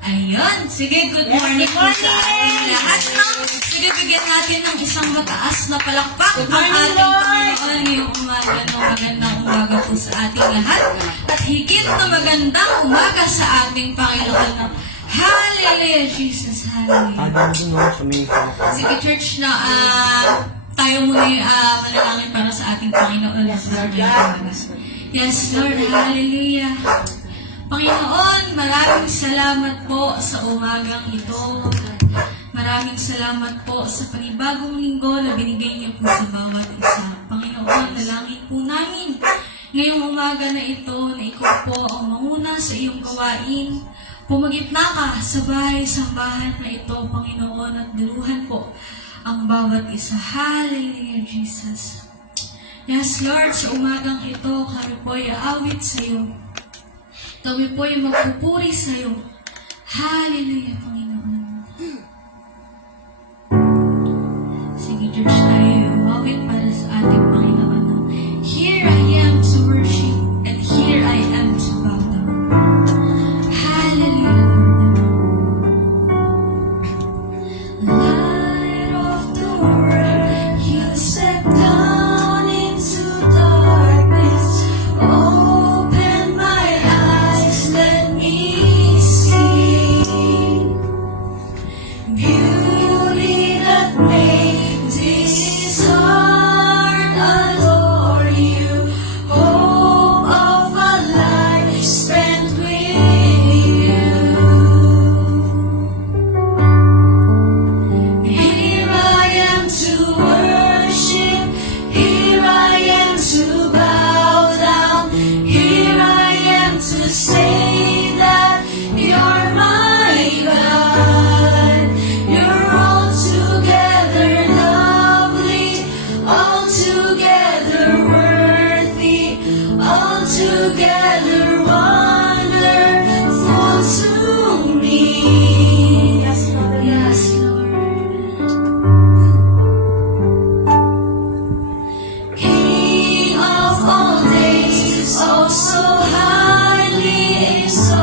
Ayun. Sige, good morning po sa ating lahat. Sige, bigyan natin ng isang mataas na palakpak ang ating Panginoon ngayong umaga. Magandang umaga po sa ating lahat. At higit na magandang umaga sa ating Panginoon. Hallelujah, Jesus. Hallelujah. Sige, church na tayo muna manalangin para sa ating Panginoon. Yes, Lord. Hallelujah. Panginoon, maraming salamat po sa umagang ito. Maraming salamat po sa panibagong linggo na binigay niyo po sa bawat isa. Panginoon, dalangin po namin ngayong umaga na ito na ikaw po ang manguna sa iyong gawain. Pumagitna ka sa bahay-sambahan na ito, Panginoon, at daluhan po ang bawat isa. Hallelujah, Jesus. Yes, Lord, sa umagang ito, kami po ay aawit sa iyo. Kami po ay magpupuri sa iyo. Hallelujah, Panginoon. Sige, church, tayo ay umawit para sa ating Panginoon. Here I am to worship, and here I am to bow down. Hallelujah, Lord. Light of the world, you set down into darkness. Open my eyes, let me see beauty that makes this heart adore you. Hope of a life spent with you. Here I am to worship, here I am to bow down, here I am to say that you're my God. You're altogether lovely, altogether worthy, altogether wonderful to me. Yes, Lord. Yes, Lord. King of all days, oh so highly exalted.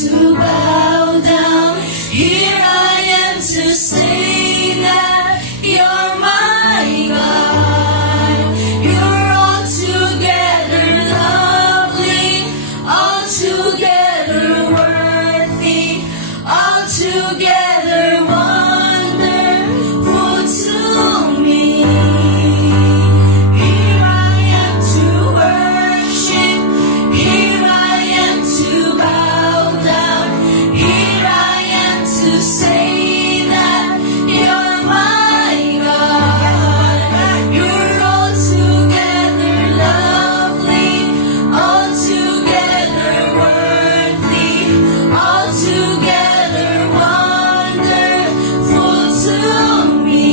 to bow down. Here I am to say that you're my God. You're altogether lovely, altogether worthy, altogether wonderful to me. Here I am to worship, here I am to bow down, here I am to say that you're my God. You're altogether lovely, altogether worthy, altogether wonderful to me.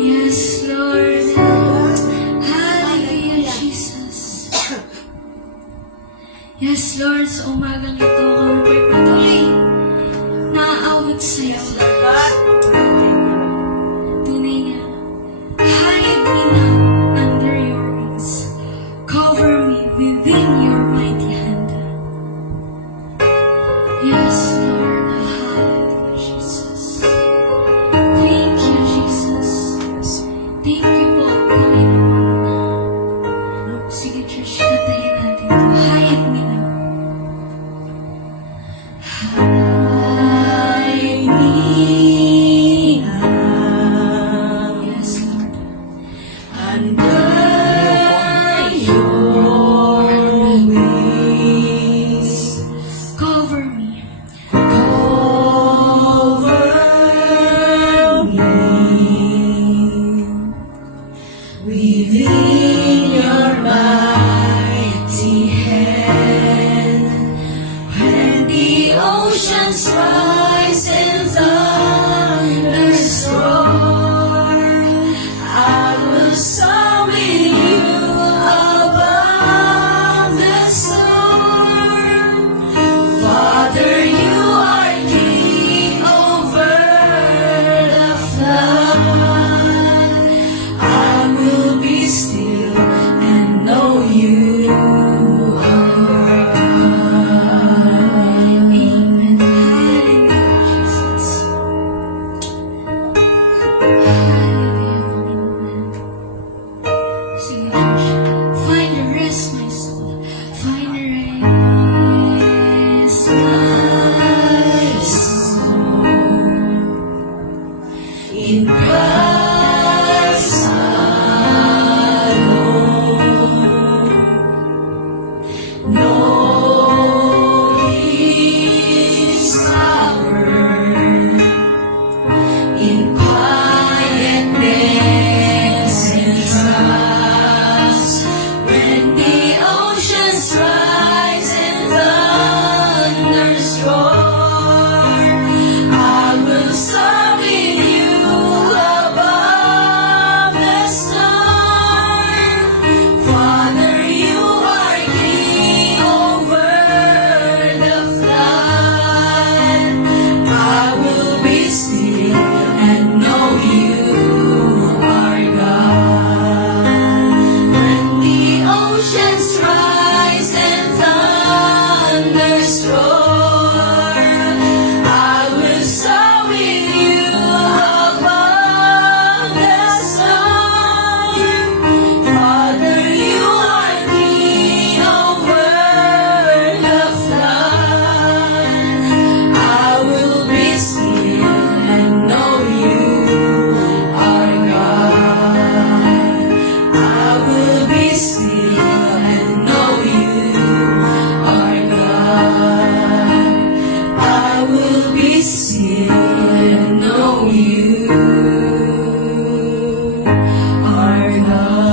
Yes, Lord. Hallelujah, Jesus. Yes, Lord, sa umagang ito, kami patuloy naaawit sa'yo. Tunay na, hide me now under your wings. Cover me within your mighty hand. Yes, Lord. Hallelujah, Jesus. Thank you, Jesus. Thank you po, Panginoon. Sige, church, kantahin natin ito. Hide me now. Hide me now. Yes, Lord. Under your wings. Cover me. Cover me. Within your mighty hand. When the oceans rise and thunders roar, I will soar with you above the storm. Father, you are king over the flood. I will be still and know you are God. Amen. Hallelujah, Jesus. Hallelujah, Panginoon. Sige, church. Find the rest, my soul. Find the rest, my soul. In Christ alone. No His power. In quietness and trust, when the oceans rise and thunders roar, I will soar with you above the storm. Father, you are king over the flood. I will be still and know you are God. When the oceans rise and thunders roar, I will soar with you above the storm. Father, you are king over the flood. I will be still and know you are God. I will be still and know you are God. I will be still and know you are God.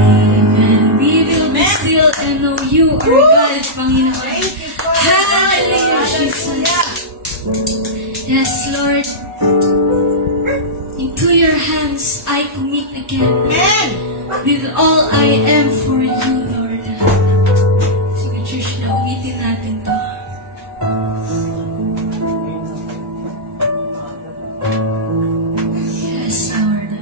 Amen. We will be still and know you are God, Panginoon. Hallelujah, Jesus. Yes, Lord. Into your hands I commit again. With all I am for you, Lord. Sige, church, na ulitin natin to. Yes, Lord.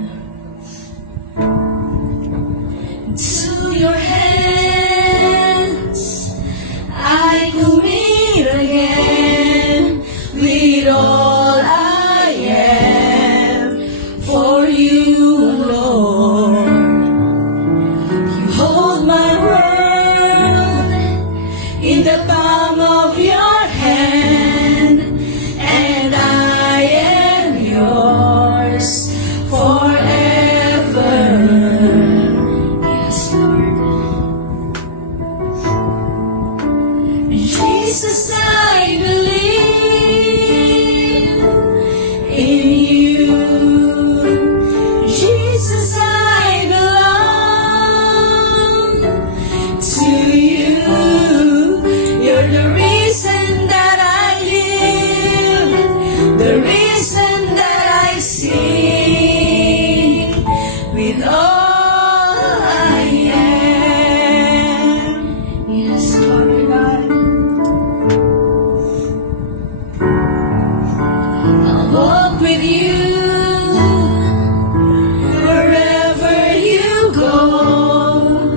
with all I am. Yes, Father God. I'll walk with you wherever you go,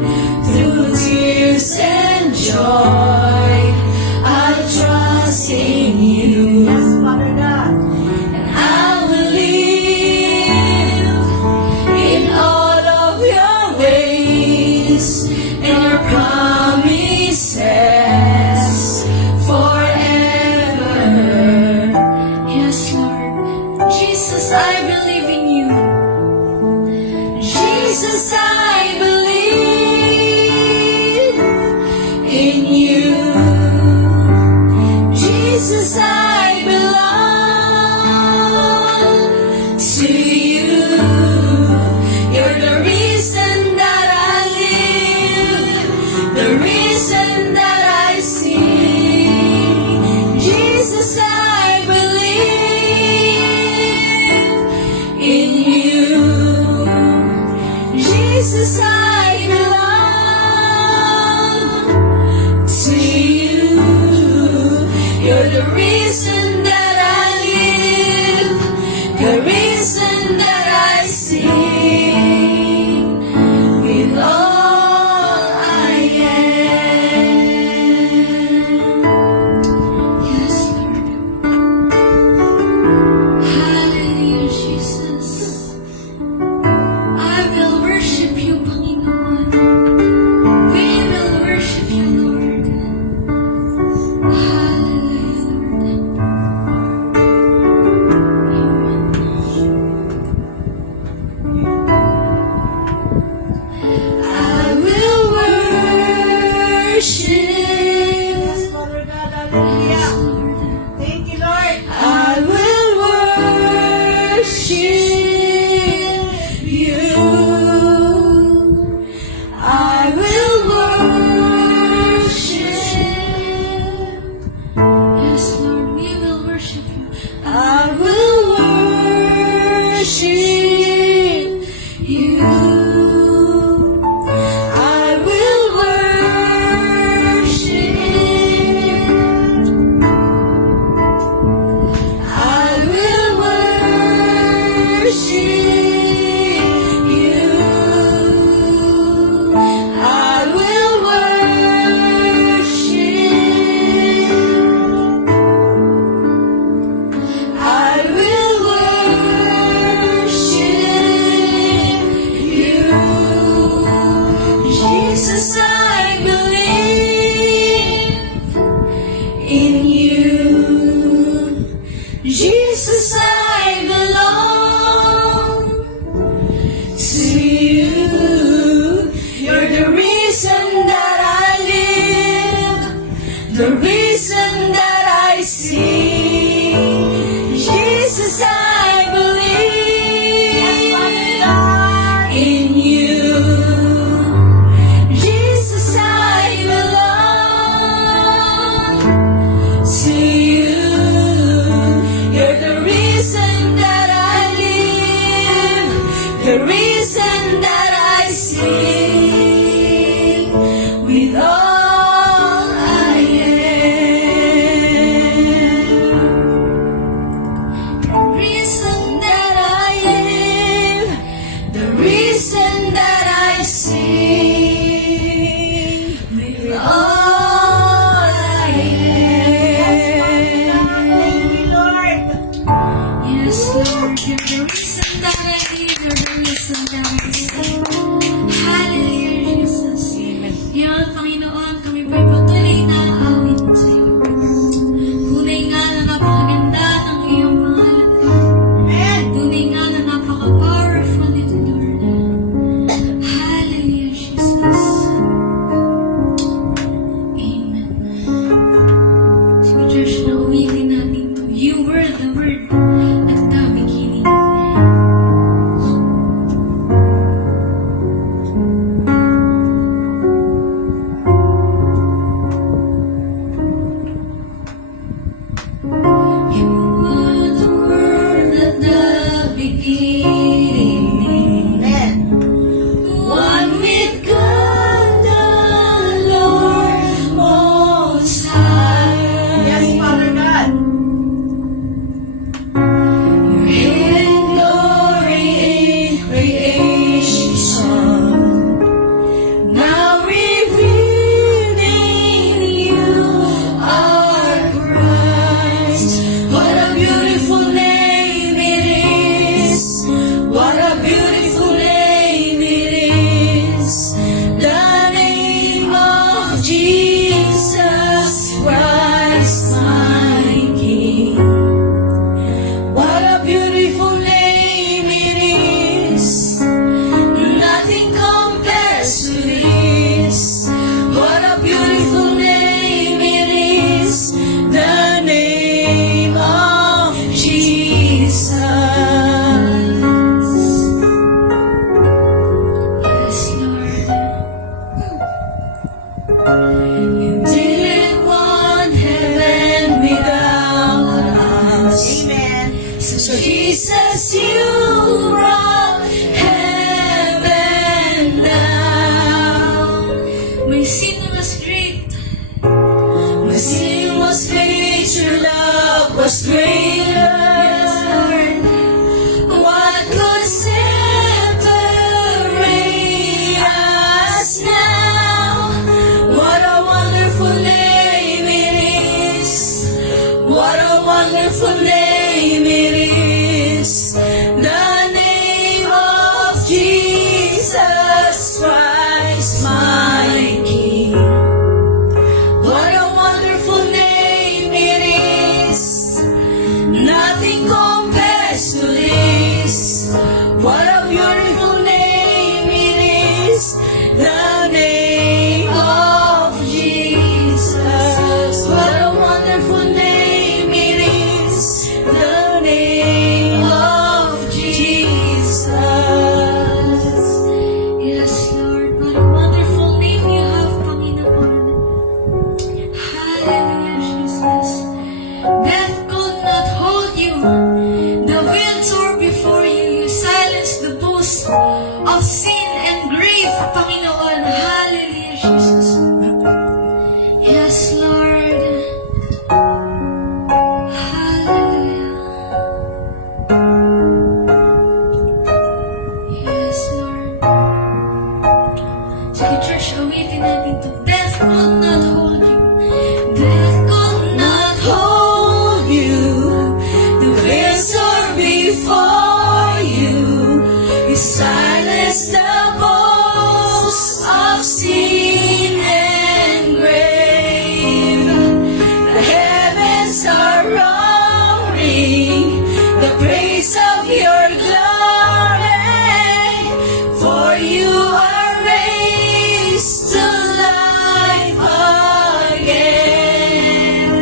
through tears and joy. I'll trust in you. Yes, Father God. And I will live in all of your ways and your promises forever. Yes, Lord. Jesus, I believe in you. Jesus, I believe in you. Jesus, I belong to you. You're the reason that I live, the reason that I sing. Jesus, I believe in you. Jesus, I belong to you. You're the reason that I live, the reason that I sing with all I am. Yes, Lord. Hallelujah, Jesus. I will worship you, Panginoon. We will worship you, Lord. Hallelujah, I will worship. Yes, Father God. Hallelujah. Thank you, Lord. I will worship you. I will worship. Yes, Lord, we will worship you. I will worship you. I will worship. I will worship you. I will worship. I will worship you. Jesus, I believe in you. Jesus, I belong to you. You're the reason that I live, the reason that I sing. Jesus, I believe in you. Jesus, I belong to you. You're the reason that I live, the reason that I sing with all I am. The reason that I live, the reason that I sing with all I am. Thank you, Lord. Yes, Lord, you're the reason that I live, you're the reason that I sing. Jesus Christ, my King. What a wonderful name it is. Nothing compares to this. What a beautiful name it is. The name of Jesus. What a wonderful name it is. The name of Jesus. Yes, Lord, what a wonderful name you have, Panginoon. Hallelujah, Jesus. Death could not hold you. The veil tore before you. You silenced the boast of sin and grief, Panginoon. Hallelujah, Jesus. Yes, Lord. Hallelujah. Yes, Lord. Sige, church, awitin natin to. Death could not hold you. Death could not Hold you, the veil tore before you. You silenced the boast of sin and grave. The heavens are roaring the praise of your glory. For you are raised to life again.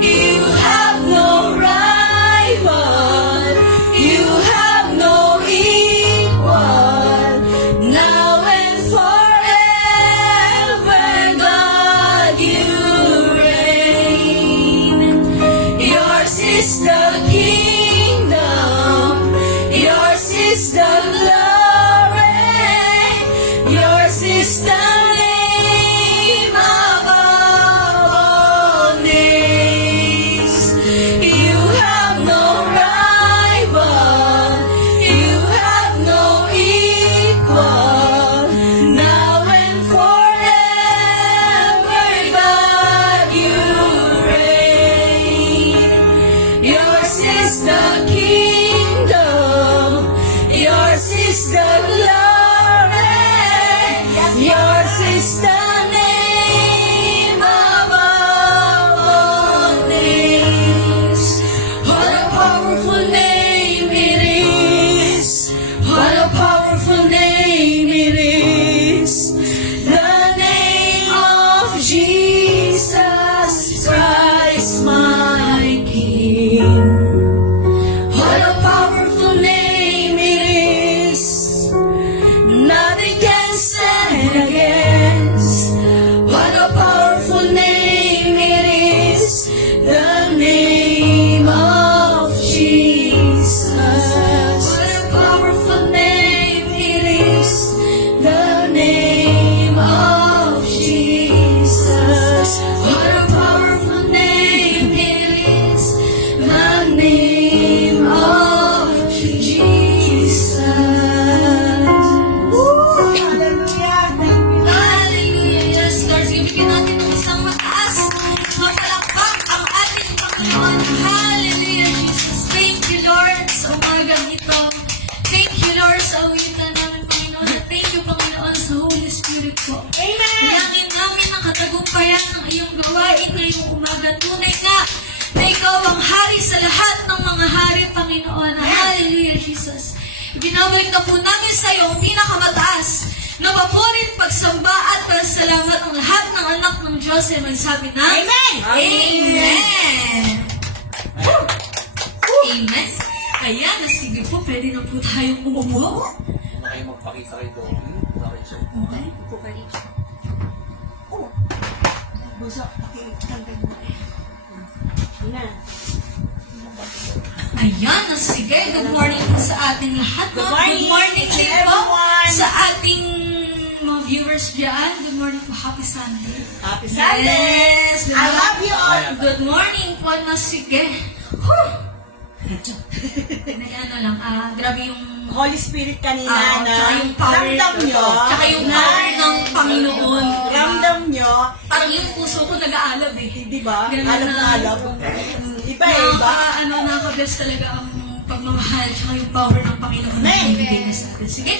You have no rival. You have no equal. Now and forever, God, you reign. Yours is the kingdom. Yours is the glory. Yours is the name above all names. You have no rival. You have no equal. Now and forever, God, you reign. Yours is the kingdom. Yours is the glory. Yours is the name above all names. What a powerful name it is. What a powerful name it is. The name of Jesus Christ, my King. What a powerful name it is. Nothing can stand against. What a powerful name it is. The name of Jesus. What a powerful name it is. The name of Jesus. What a powerful name it is. The name of Jesus. Hallelujah. Thank you. Hallelujah. Yes, Lord. Sige, bigyan natin ng isang mataas. Mapalakpak ang ating Panginoon. Hallelujah, Jesus. Thank you, Lord, sa umagang ito. Thank you, Lord, sa awitan namin, Panginoon. At thank you, Panginoon, sa Holy Spirit po. Amen. Hilangin namin ang katagumpayan ng iyong gawain ngayong umaga. Tunay nga na ikaw ang hari sa lahat ng mga hari, Panginoon. Hallelujah, Jesus. Ibinabalik na po namin sa iyo ang pinakamataas na mapurit, pagsamba at pasalamat ang lahat ng anak ng Diyos ay magsabi na Amen. Amen! Amen! Ayan, sige po, pwede na po tayong umupo. Na kayo magpakita kay Dobby. Okay, po kayo. Buso, pakitanggal mo. Na. Ayan, sige. Good morning po sa ating lahat. Good no? morning, Good morning din po everyone. sa ating mga viewers dyan. Good morning po. Happy Sunday. Happy Sunday. Yes. Good I morning. love you all. Good morning po na sige. Whew. Ano lang, grabe yung Holy Spirit kanina na tsaka yung power, ramdam nyo. tsaka yung power ng Panginoon. Ramdam nyo. Parang yung puso ko nag-aalab eh. Di ba? Ganun Alab na. na alab. Iba eh, iba. Nakaka-bless talaga ang pagmamahal at yung power ng Panginoon na ibigay niya sa atin. Sige,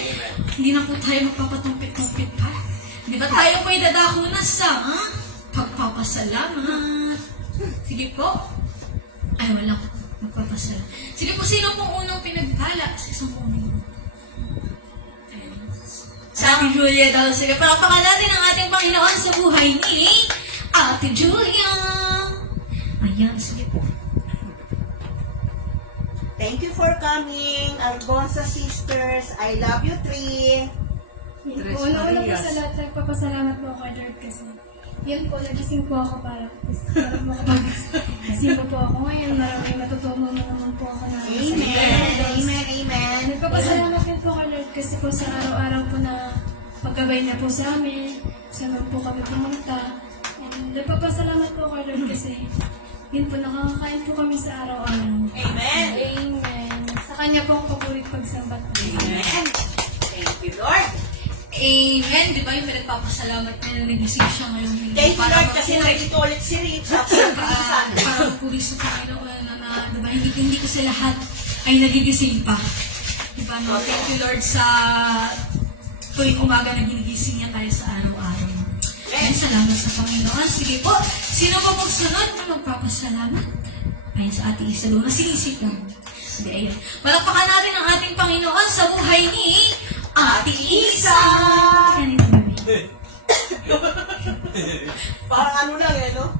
hindi na po tayo magpapatumpit-tumpit pa. Di ba tayo po idadako na sa pagpapasalamat? Sige po. Ay, wala ko. Magpapasalamat. Sige po, sino pong unang pinagpala sa isang mundo? Sa Ate Julia daw. Sige, palakpakan natin ang ating Panginoon sa buhay ni Ate Julia. Ayan, sige po. Thank you for coming, Algonza Sisters. I love you, three. Una-una po sa lahat, nagpapasalamat po ako kay Lord kasi yun po, nagising po ako para makapag-gising po ako. Ngayon, maraming matutunan na naman po ako na Amen. Amen. Nagpapasalamat din po kay Lord kasi po sa araw-araw po na pagkabay niya po sa amin, saan po kami pumunta. And nagpapasalamat po kay Lord kasi yun po, nakakakain po kami sa araw-araw. Amen. Amen. Sa kanya po ang papulit pagsambat. Amen. Thank you, Lord. Amen. Di ba yung pinagpapasalamat niya na nagising siya ngayong linggo? Thank you, Para Lord, kasi magpuri. nandito ulit si Rich. Para magpuri sa Panginoon na di ba, hindi kasi lahat ay nagigising pa. Di ba, no? Thank you, Lord, sa tuwing umaga na ginigising niya tayo sa araw-araw. Ayan, salamat sa Panginoon. Sige po, sino po magsunod na magpapasalamat? Ayan, sa Ate Isa doon. Nasinisip lang. Hindi, ayan. Palakpakan natin ang ating Panginoon sa buhay ni Ate Isa! Ayan, ito, baby. Parang ano lang eh, no?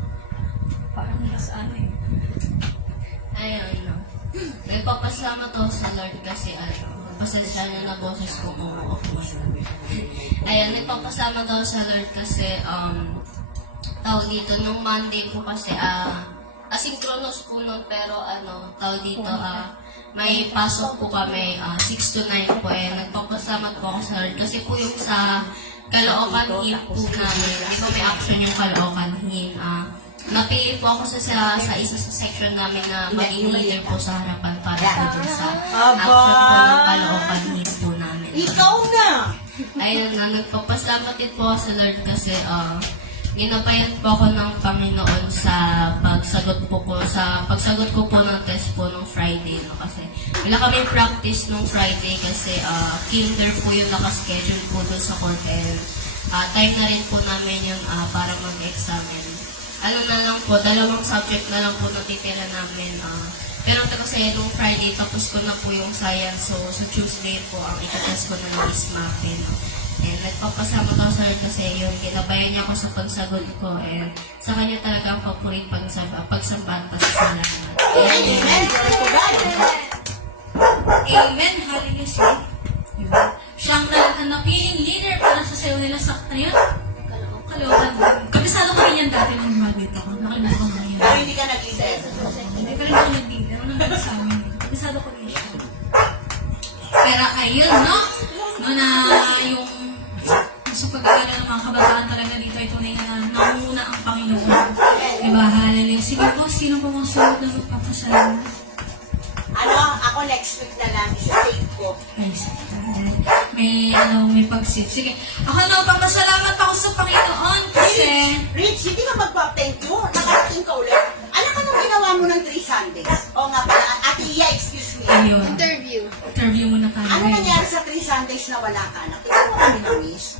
Parang nasa ano eh. Ayun, no. Nagpapasalamat ako sa Lord kasi, pasensya niya na boses ko kung ako. Ayun, nagpapasalamat ako sa Lord kasi, tawag dito, nung Monday po kasi, asynchronous po nun, pero tawag dito, may pasok po kami, 6 to 9 po, nagpapasalamat po ako sa Lord kasi po yung sa Caloocan Hymn po namin, di ba may action yung Caloocan Hymn, napili po ako sa isa sa section namin na maging leader po sa harapan para po dun sa action po ng Caloocan Hymn po namin. Ikaw na! Ayun na, nagpapasalamat din po ako sa Lord kasi ginabayan po ako ng Panginoon sa pagsagot ko po ng test po nung Friday, no? Kasi wala kami practice nung Friday kasi kinder po yung nakaschedule po dun sa court and time na rin po namin yun para mag-examine. Ano na lang po, 2 subject na lang po natitira namin. Pero kasi nung Friday, tapos ko na po yung science. So, sa Tuesday po, ang itatest ko na is math. And nagpapasalamat ako sa Lord kasi yun, ginabayan niya ako sa pagsagot ko. And sa kanya talaga ang papurit pagsambahan pa sa salamat. Amen. Glory to God. Amen. Hallelujah. Diba? Siyang napiling leader para sa sayo nila sa, ano yun? Caloocan. Kabisado ko rin yan dati nung mag-dito ako. Nakalimutan ko yan. Pero hindi ka nag-leader. Hindi pa rin ako nag-leader. Ano nang sa amin? Kabisado ko rin siya. Pero ayun, no? No na yung sa pag-aaral ng mga kabataan talaga dito ay tunay na nangunguna ang Panginoon. Diba? Hallelujah. Sige po, sino po mga sunod na magpapasalamat? Ako next week na lang, isa-save ko. Ay, may pag-save. Sige. Ako na, papasalamat ako sa Panginoon kasi Rich, hindi ka magpa-thank you. Nakarating ka ulit. Ano ka nung ginawa mo ng 3 Sundays? O nga pala, Ate Iya, excuse me. ayun. Interview. Interview mo na tayo. Ano nangyari sa 3 Sundays na wala ka? Nakita mo kami na-miss?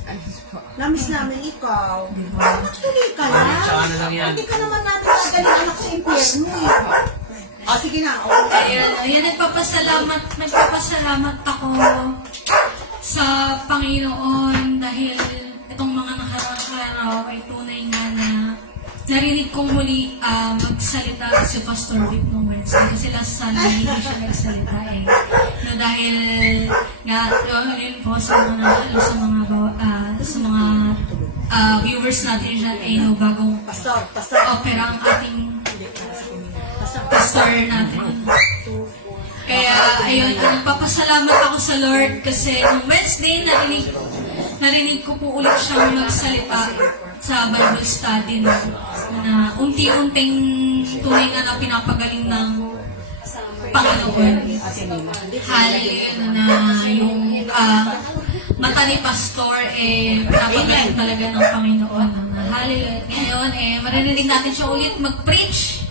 Na-miss namin ikaw. Diba? Tuloy ka na. Tsaka ano lang yan. Hindi ka naman natin kagaling anak sa impyerno eh. Sige na. Ayun, nagpapasalamat ako sa Panginoon dahil itong mga nakaraang araw ay tunay nga na narinig kong muli magsalita si Pastor Vic nung Wednesday kasi last Sunday hindi siya nagsalita eh. No, dahil nga yun po sa mga viewers natin dyan ay no, bagong Pastor. opera ang ating pastor natin. Kaya, ayun, nagpapasalamat ako sa Lord kasi nung Wednesday, narinig ko po ulit siyang magsalita sa Bible study na unti-unting tunay na pinapagaling ng Panginoon. Hallelujah na yung mata ni Pastor pinapagaling talaga ng Panginoon. Hallelujah. Ngayon, maririnig natin siya ulit mag-preach.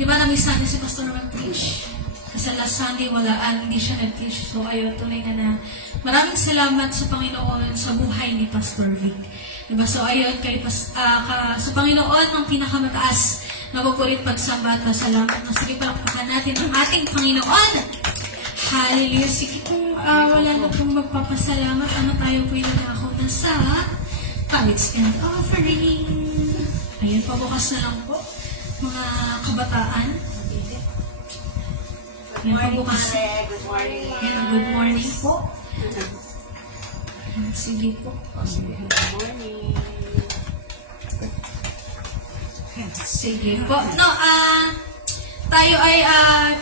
Di ba na-miss natin si Pastor na mag-preach? Kasi last Sunday, hindi siya nag-teach. So, ayun, tunay na maraming salamat sa Panginoon sa buhay ni Pastor Vic. Diba? So, ayun, sa Panginoon, ang pinakamataas na papulit pagsamba at salamat. Sige, palakpakan natin ang ating Panginoon. Hallelujah. Sige, kung wala na pong magpapasalamat, tayo po yung nako na sa tithes and offering. Ayan, pabukas na lang po, mga kabataan. Ayan, pabukas. Good morning. Ayan, good morning po. Ayan, sige po. Good morning. Ayan, sige po. No, tayo ay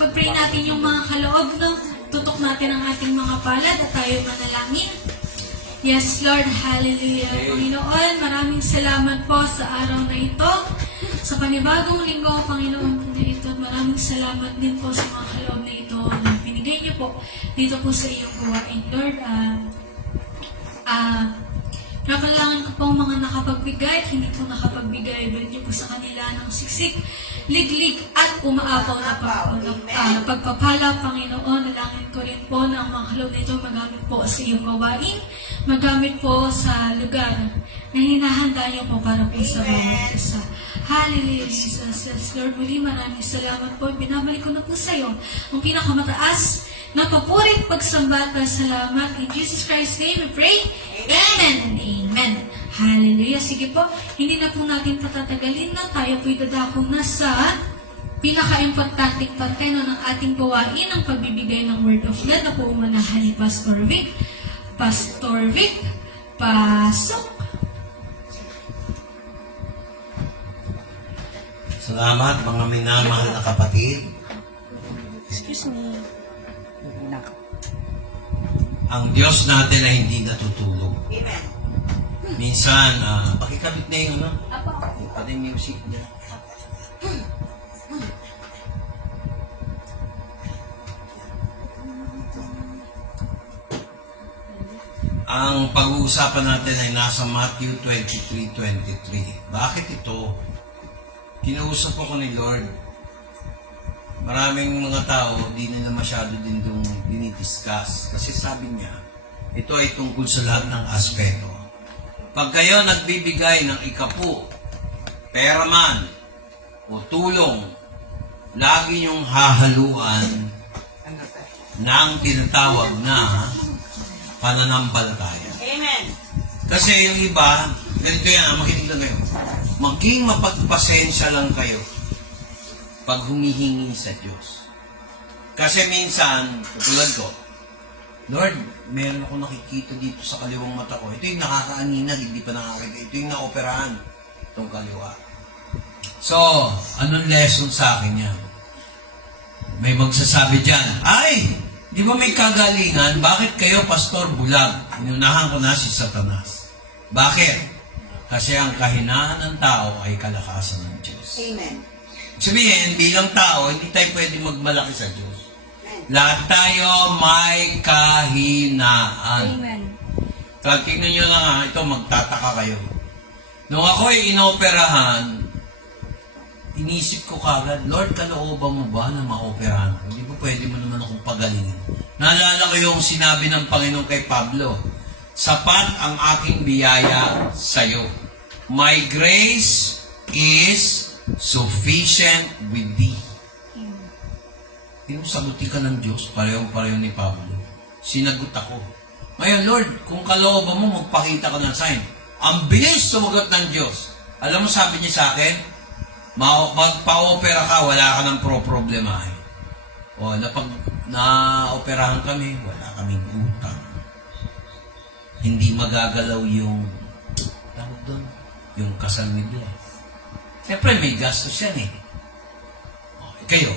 pag-pray natin yung mga kaloob, no? Tutok natin ang ating mga palad at tayo manalangin. Yes, Lord, hallelujah. Panginoon, maraming salamat po sa araw na ito, sa panibagong linggo, Panginoon po na ito. At maraming salamat din po sa mga kaloob na ito na binigay niyo po dito po sa iyong gawain. Lord, napalangan ko po ang mga nakapagbigay, hindi po nakapagbigay. Lord, niyo po sa kanila ng siksik, liglig at umaapaw na pagpapala, Panginoon. Nalangin ko rin po na ang mga kaloob nito magamit po sa iyong gawain, magamit po sa lugar na hinahanda niyo po para po sa bawat isa. Hallelujah, Jesus. Yes, Lord, muli maraming salamat po. Binabalik ko na po sa iyo ang pinakamataas na papurit pagsamba at salamat. In Jesus Christ's name we pray. Amen and amen. Hallelujah. Sige po, hindi na po natin patatagalin na. Tayo po'y dadako na sa pinaka-importanting parte ng ating gawain, ang pagbibigay ng Word of God na po umanahan ni Pastor Vic. Pastor Vic, pasok! Salamat mga minamahal na kapatid. Excuse me. Ang Diyos natin ay hindi natutulog. Amen. Minsan, pakikabit na yung pati music niya. Ang pag-uusapan natin ay nasa Matthew 23:23. Bakit ito? Kinausap ako ni Lord. Maraming mga tao, di nila masyado din itong dinidiscuss. Kasi sabi niya, ito ay tungkol sa lahat ng aspeto. Pag kayo nagbibigay ng ikapu, pera man, o tulong, lagi niyong hahaluan ng tinatawag na pananampalataya. Amen. Kasi yung iba, ganito yan, makinig lang kayo. Maging mapagpasensya lang kayo pag humihingi sa Diyos. Kasi minsan, katulad ko, Lord, meron ako nakikita dito sa kaliwang mata ko. Ito yung nakakaaninag, hindi pa nakakita. Ito yung naoperahan, itong kaliwa. So, anong lesson sa akin yan? May magsasabi dyan, ay, di ba may kagalingan? Bakit kayo, Pastor, bulag? Inunahan ko na si Satanas. Bakit? Kasi ang kahinaan ng tao ay kalakasan ng Diyos. Amen. Sabihin, bilang tao, hindi tayo pwede magmalaki sa Diyos. Amen. Lahat tayo may kahinaan. Amen. Kaya tingnan nyo lang ito, magtataka kayo. Nung ako ay inoperahan, inisip ko kagad, Lord, kalooban mo ba na maoperahan ko? Hindi ba pwede mo naman akong pagalingin? Naalala ko yung sinabi ng Panginoon kay Pablo, sapat ang aking biyaya sa iyo. My grace is sufficient with thee. Yung sagutin ka ng Diyos, pareho-pareho ni Pablo. Sinagot ako. Ngayon, Lord, kung kalooban mo, magpakita ka ng sign. Ang bilis sumagot ng Diyos. Alam mo, sabi niya sa akin, magpa-opera ka, wala ka ng problemahin. O, pag na-operahan kami, wala kaming utang. Hindi magagalaw yung tawag doon, yung kasal ni Bless. Siyempre, may gastos yan eh. Okay, kayo.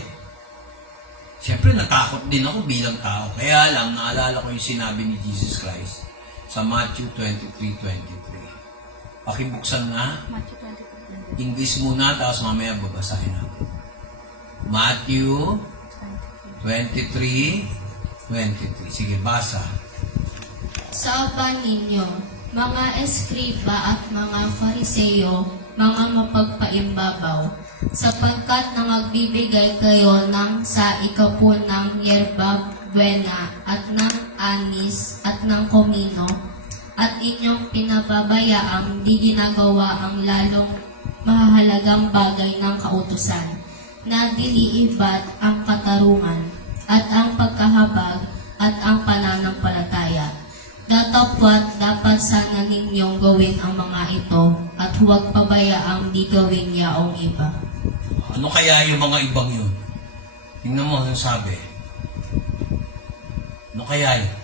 Siyempre, natakot din ako bilang tao. Kaya lang, naalala ko yung sinabi ni Jesus Christ sa Matthew 23:23. Pakibuksan na. Matthew 23. English muna, tapos mamaya babasahin natin. Matthew 23:23. Sige, basa. Sa ninyo, Mga eskriba at mga fariseyo, mga mapagpaimbabaw, sapagkat nangagbibigay kayo ng sa ikapo ng yerba buena at ng anis at ng komino, at inyong pinababayaang di ginagawa ang lalong mahalagang bagay ng kautusan, na diliibat ang katarungan, at ang pagkahabag, at ang pananampalataya. Datapwat dapat sana ninyong gawin ang mga ito, at huwag pabayaang di gawin yaong iba. Ano kaya yung mga ibang yun? Tingnan mo ang sabi. Ano kaya yun?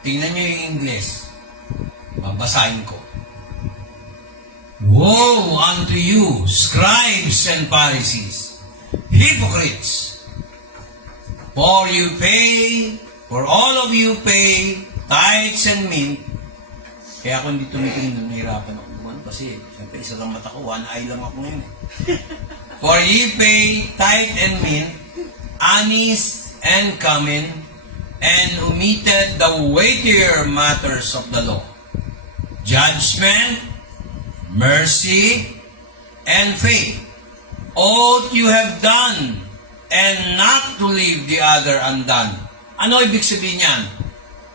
Tingnan nyo yung English. Babasahin ko. Woe unto you, scribes and Pharisees, hypocrites! For all of you pay tithes and mint. Kaya ako hindi tumitingin, nahirapan ako naman kasi siyempre isa lang mata ko, one eye lang ako ngayon. For ye pay tithe and mint, anise and cumin, and omitted the weightier matters of the law, judgment, mercy, and faith. Ought you have done, and not to leave the other undone. Ano ibig sabihin niyan?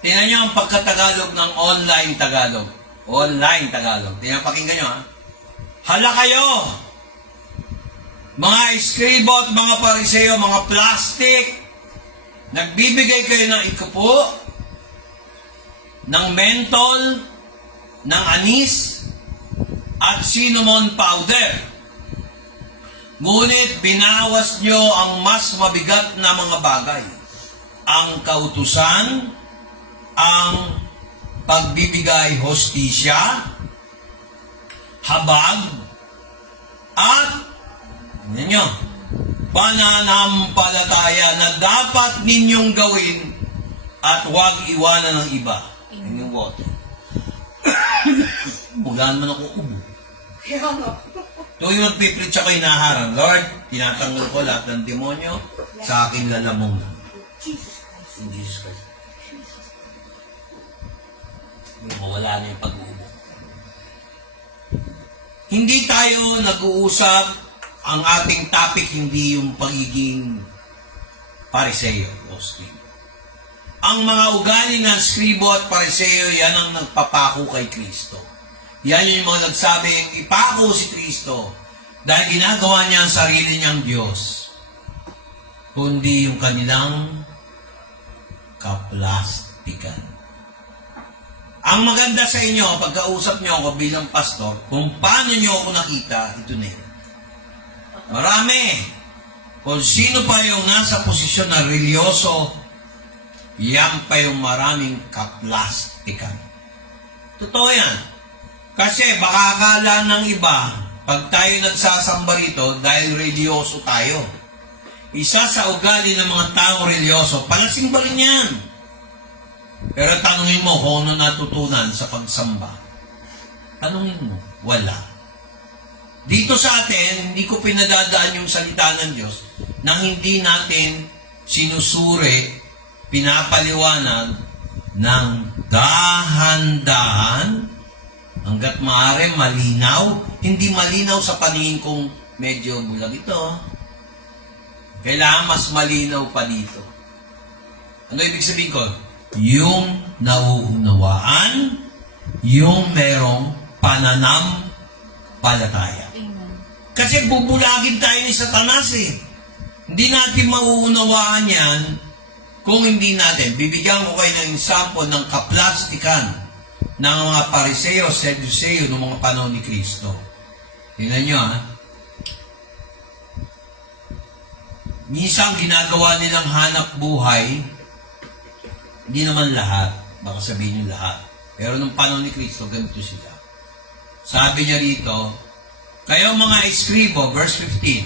Tingnan niyo ang pagkatagalog ng online Tagalog. Online Tagalog. Tingnan, pakinggan niyo ha. Hala kayo! Mga eskribo at mga pariseo, mga plastic, nagbibigay kayo ng ikupo, ng mentol, ng anis, at cinnamon powder. Ngunit binawas nyo ang mas mabigat na mga bagay. Ang kautusan, ang pagbibigay hostisya, habag, at ninyo, pananampalataya na dapat ninyong gawin at huwag iwanan ng iba. Yan yung water. Mula naman ako ubo. Kaya nga. Tuwing magpipreach ako hinaharang, Lord, tinatanggal ko lahat ng demonyo sa aking lalamong. In Jesus Christ. Mawala na yung pag-uubo. Hindi tayo nag-uusap, ang ating topic hindi yung pagiging pariseo o scribo. Ang mga ugali ng scribo at pariseo, yan ang nagpapako kay Kristo. Yan yung mga nagsabing, ipako si Kristo dahil ginagawa niya ang sarili niyang Diyos, kundi yung kanilang kaplastikan. Ang maganda sa inyo, pagkausap niyo ako bilang pastor, kung paano niyo ako nakita, ito na yun. Marami. Kung sino pa yung nasa posisyon na religyoso, yan pa yung maraming kaplastikan. Totoo yan. Kasi baka akala ng iba, pag tayo nagsasamba rito, dahil religyoso tayo. Isa sa ugali ng mga taong religyoso, palasing ba rin yan? Pero tanungin mo kung ano natutunan sa pagsamba. Tanungin mo, wala. Dito sa atin, hindi ko pinadadaan yung salita ng Diyos nang hindi natin sinusuri, pinapaliwanag ng dahan-dahan hanggat maaari malinaw. Hindi malinaw sa paningin kong medyo bulag ito. Kailangan mas malinaw pa dito. Ano ibig sabihin ko? Yung nauunawaan, yung merong pananampalataya. Kasi bubulagin tayo ni Satanas eh. Hindi natin mauunawaan yan kung hindi natin. Bibigyan ko kayo ng example ng kaplastikan ng mga pariseo, Sadduceo ng mga panahon ni Kristo. Tingnan nyo ha. Minsan ginagawa nilang hanap buhay, hindi naman lahat. Baka sabihin nyo lahat. Pero nung panahon ni Kristo, ganito sila. Sabi niya rito, kayo mga eskribo, verse 15.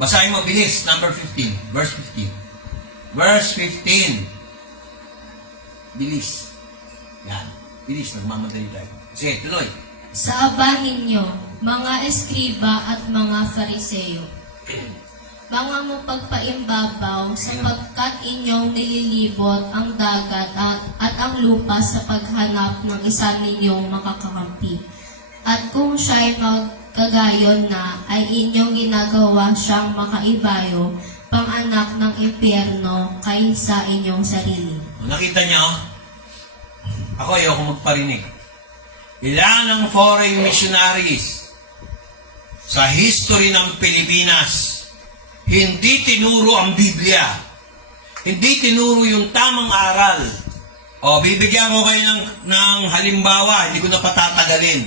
Basahin mo, bilis, number 15. Verse 15. Verse 15. Bilis. Yan. Bilis, nagmamadali tayo. Sige, tuloy. Sa aba ninyo, mga eskriba at mga fariseyo, Banga mo pagpaimbabaw, sapagkat inyong nililibot ang dagat at ang lupa sa paghanap ng isa ninyong makakakampi. At kung siya'y magkagayon na, ay inyong ginagawa siyang makaibayo, pang-anak ng impyerno kaysa inyong sarili. Nakita niyo? Ako ayoko magparinig. Ilan ang foreign missionaries sa history ng Pilipinas hindi tinuro ang Biblia. Hindi tinuro yung tamang aral. O, bibigyan ko kayo ng halimbawa, hindi ko na patatagalin.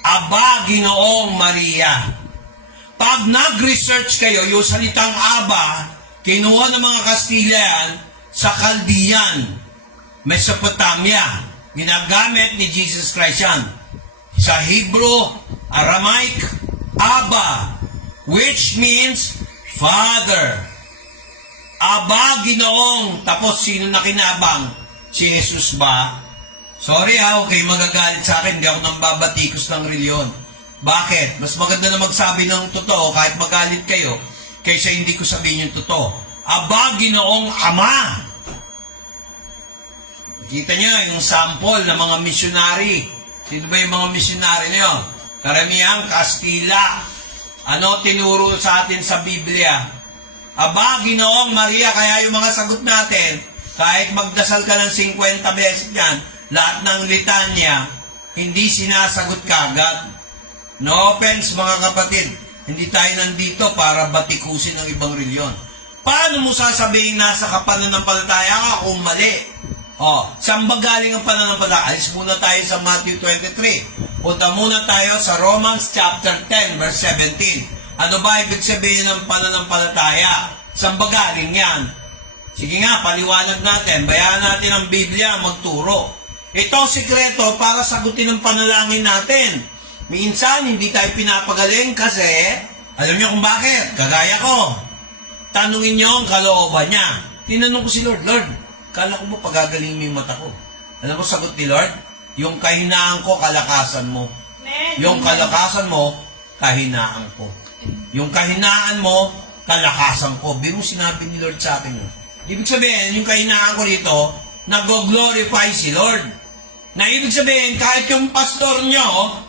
Aba, Ginoong Maria. Pag nag-research kayo, yung salitang Aba, kinuha ng mga Kastilian sa Chaldean, Mesopotamia. Ginagamit ni Jesus Christ yan. Sa Hebrew, Aramaic, Abba, which means Father. Aba, Ginoong. Tapos, sino na kinabang? Si Jesus ba? Sorry okay, magagalit sa akin. Hindi ako nang babatikos ng reliyon. Bakit? Mas maganda na magsabi ng totoo kahit magalit kayo kaysa hindi ko sabihin yung totoo. Aba, Ginoong Ama. Kita niyo yung sample ng mga missionary. Sino ba yung mga missionary na yun? Karamihang Kastila. Ano tinuro sa atin sa Biblia? Aba, Ginoong Maria, kaya yung mga sagot natin, kahit magdasal ka ng 50 beses yan, lahat ng litanya, hindi sinasagot kagad. No offense mga kapatid, hindi tayo nandito para batikusin ang ibang reliyon. Paano mo sasabihin nasa kapananampalataya ka kung mali? Saan ba galing ang pananampalataya? Alis muna tayo sa Matthew 23. Punta muna tayo sa Romans chapter 10 verse 17. Ano ba ibig sabihin ng pananampalataya? Saan ba galing yan? Sige nga, paliwanag natin. Bayaran natin ang Biblia, magturo. Ito ang sikreto para sagutin ang panalangin natin. Minsan, hindi tayo pinapagaling kasi, alam niyo kung bakit? Kagaya ko. Tanungin niyo ang kalooban niya. Tinanong ko si Lord, Lord, kala ko mo pagagaling mo yung mata ko. Alam mo sagot ni Lord? Yung kahinaan ko, kalakasan mo. Yung kalakasan mo, kahinaan ko. Yung kahinaan mo, kalakasan ko. Biro sinabi ni Lord sa akin. Ibig sabihin, yung kahinaan ko dito, nag-glorify si Lord. Na ibig sabihin, kahit yung pastor nyo,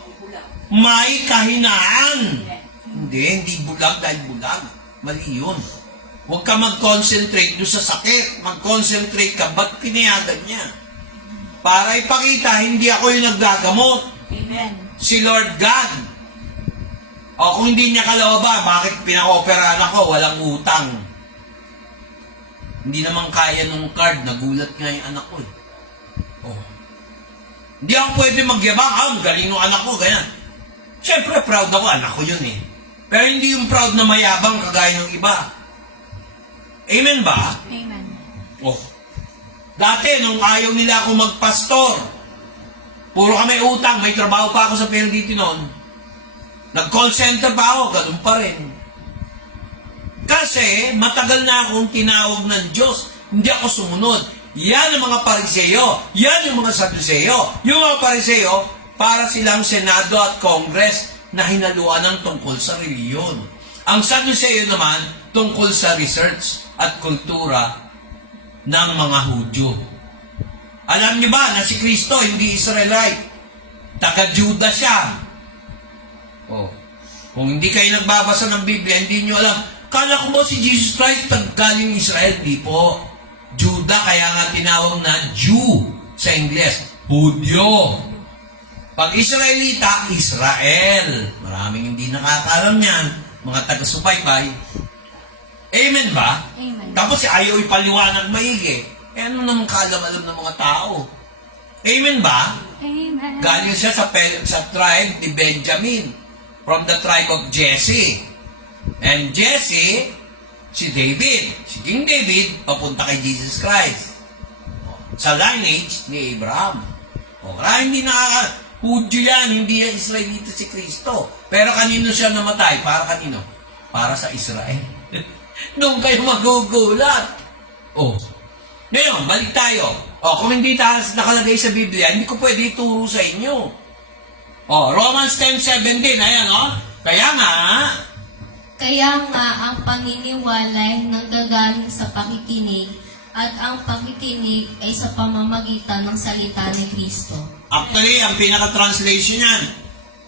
may kahinaan. Hindi bulag dahil bulag. Mali yun. Huwag ka mag-concentrate doon sa sakit. Mag-concentrate ka, ba't pinayagan niya? Para ipakita, hindi ako yung naggagamot. Amen. Si Lord God. O kung hindi niya kalooban, bakit pinaka-operahan ako? Walang utang. Hindi naman kaya nung card, nagulat nga yung anak ko. Hindi ako pwede magyabang, galing ng anak ko, ganyan. Siyempre, proud ako, anak ko yun eh. Pero hindi yung proud na mayabang kagaya ng iba. Amen ba? Amen. Dati, nung ayaw nila ako magpastor, puro kami utang, may trabaho pa ako sa PLDT noon. Nag-call center pa ako, ganun pa rin. Kasi, matagal na akong tinawag ng Diyos, hindi ako sumunod. Yan ang mga Pariseo, yan yung mga Saduceo. Yung mga Pariseo, para silang Senado at Congress na hinaluan ng tungkol sa reliyon. Ang Saduceo naman, tungkol sa research at kultura ng mga Hudyo. Alam niyo ba na si Kristo hindi Israelite? Taga-Juda siya. Kung hindi kayo nagbabasa ng Biblia, hindi niyo alam. Kala ko mo si Jesus Christ galing Israel? Di po. Juda, kaya nga tinawag na Jew sa Ingles. Hudyo. Pag Israelita, Israel. Maraming hindi nakakaalam yan. Mga taga-subaybay. Amen ba? Amen. Tapos ayaw ipaliwanag maigi. Ano naman kaalam-alam ng mga tao? Amen ba? Amen. Galing siya sa tribe ni Benjamin. From the tribe of Jesse. And Jesse, si David. Si King David, papunta kay Jesus Christ. Sa lineage ni Abraham. Hindi Hudyo yan, hindi yan Israelita si Kristo. Pero kanino siya namatay? Para kanino? Para sa Israel. Doon kayo magugulat. Ngayon, balik tayo. Kung hindi tayo nakalagay sa Biblia, hindi ko pwede ituro sa inyo. Romans 10:17, ayan Kaya nga, Kaya nga ang paniniwala ay nanggagaling sa pakikinig at ang pakikinig ay sa pamamagitan ng salita ni Kristo. Actually, ang pinaka-translation yan,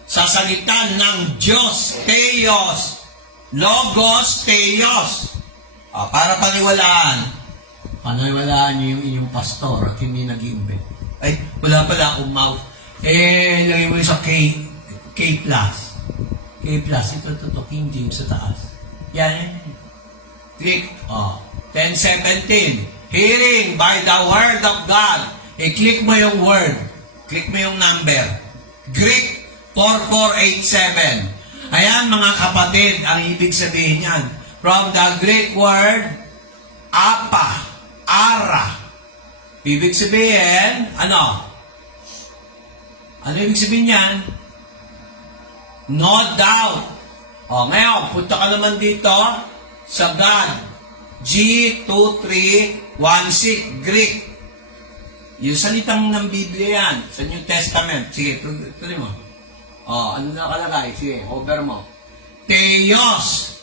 sa salita ng Diyos, Theos, Logos, Theos. Para paniwalaan. Paniwalaan niyo yung inyong pastor at hindi nag-iimbet. Ay, wala pala akong mouth. Lagay mo yung sa K plus. K plus, ito, King James sa taas. Yan. Click. 10:17. Hearing by the word of God. I-click mo yung word. Click mo yung number. Greek 4487. Ayan mga kapatid, ang ibig sabihin yan. From the Greek word, apa, ara. Ibig sabihin, ano? Ano ibig sabihin yan? No doubt. Ngayon, punta ka naman dito sa God. G2316, Greek. Yung salitang ng Biblia yan, sa New Testament. Sige, tuloy mo. Ano nakalagay? Sige, over mo. Theos.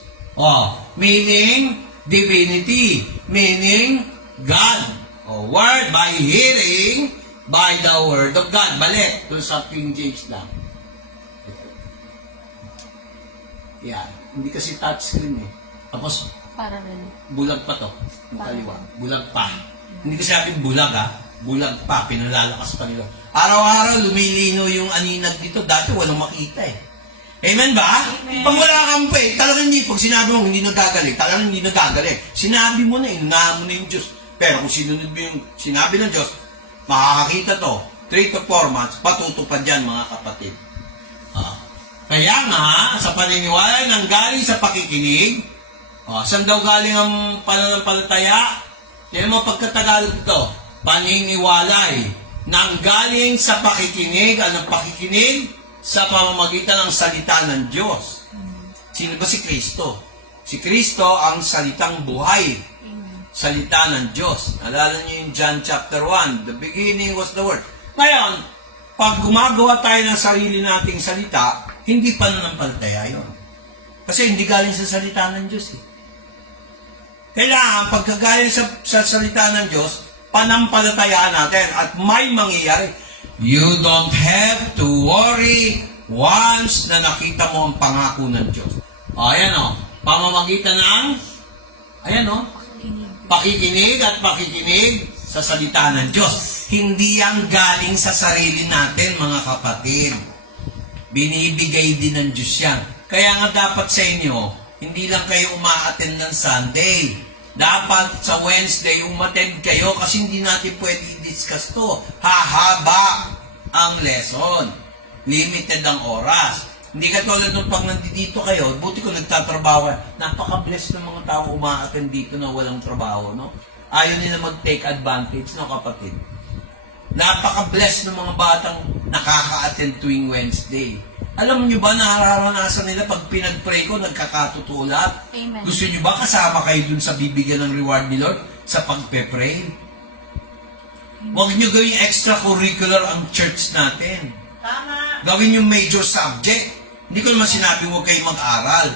Meaning divinity. Meaning God. Word by hearing by the word of God. Balik. Doon sa King James lang. Yan. Hindi kasi touchscreen eh. Tapos, bulag pa to. Yung kaliwa. Bulag pa. Hindi kasi sabi bulag bulag pa. Pinalalakas pa nila. Araw-araw lumilino yung aninag dito. Dati walang makita eh. Amen ba? Amen. Pag wala kang faith, talagang hindi. Pag sinabi mo hindi nagagaling, talagang hindi nagagaling. Sinabi mo na, inaam mo na yung Diyos. Pero kung sinunod mo yung sinabi ng Diyos, makakakita to. 3 to 4 months, patutupad yan mga kapatid. Kaya nga, sa paniniwala nang galing sa pakikinig, saan daw galing ang pananampalataya? Yan mo pagkatagalog ito. Paniniwalay nang galing sa pakikinig, anong pakikinig? Sa pamamagitan ng salita ng Diyos. Sino ba si Kristo? Si Kristo ang salitang buhay. Salita ng Diyos. Nalala niyo yung John chapter 1. The beginning was the Word. Ngayon, pag gumagawa tayo ng sarili nating salita, hindi pananampalataya yun. Kasi hindi galing sa salita ng Diyos eh. Kailangan, pagkagaling sa salita ng Diyos, panampalatayaan natin at may mangyayari. You don't have to worry once na nakita mo ang pangako ng Diyos. Ayan pamamagitan ng, pakikinig at pakikinig sa salita ng Diyos. Hindi yan galing sa sarili natin, mga kapatid. Binibigay din ng Diyos yan. Kaya nga dapat sa inyo, hindi lang kayo umaattend ng Sunday. Dapat sa Wednesday, umattend kayo kasi hindi natin pwede i-discuss to. Hahaba ang lesson. Limited ang oras. Hindi katulad nung pag nandito kayo, buti ko nagtatrabaho. Napaka-bless ng mga tao umaattend dito na walang trabaho, no? Ayaw nila mag-take advantage, no, kapatid? Napaka-bless ng mga batang nakaka-attend tuwing Wednesday. Alam niyo ba, nararanasan nila pag pinag-pray ko, nagkakatutulad? Amen. Gusto niyo ba kasama kayo dun sa bibigyan ng reward ni Lord sa pagpe-pray? Huwag niyo gawing extracurricular ang church natin. Tama. Gawin yung major subject. Hindi ko naman sinabi huwag kayo mag-aral.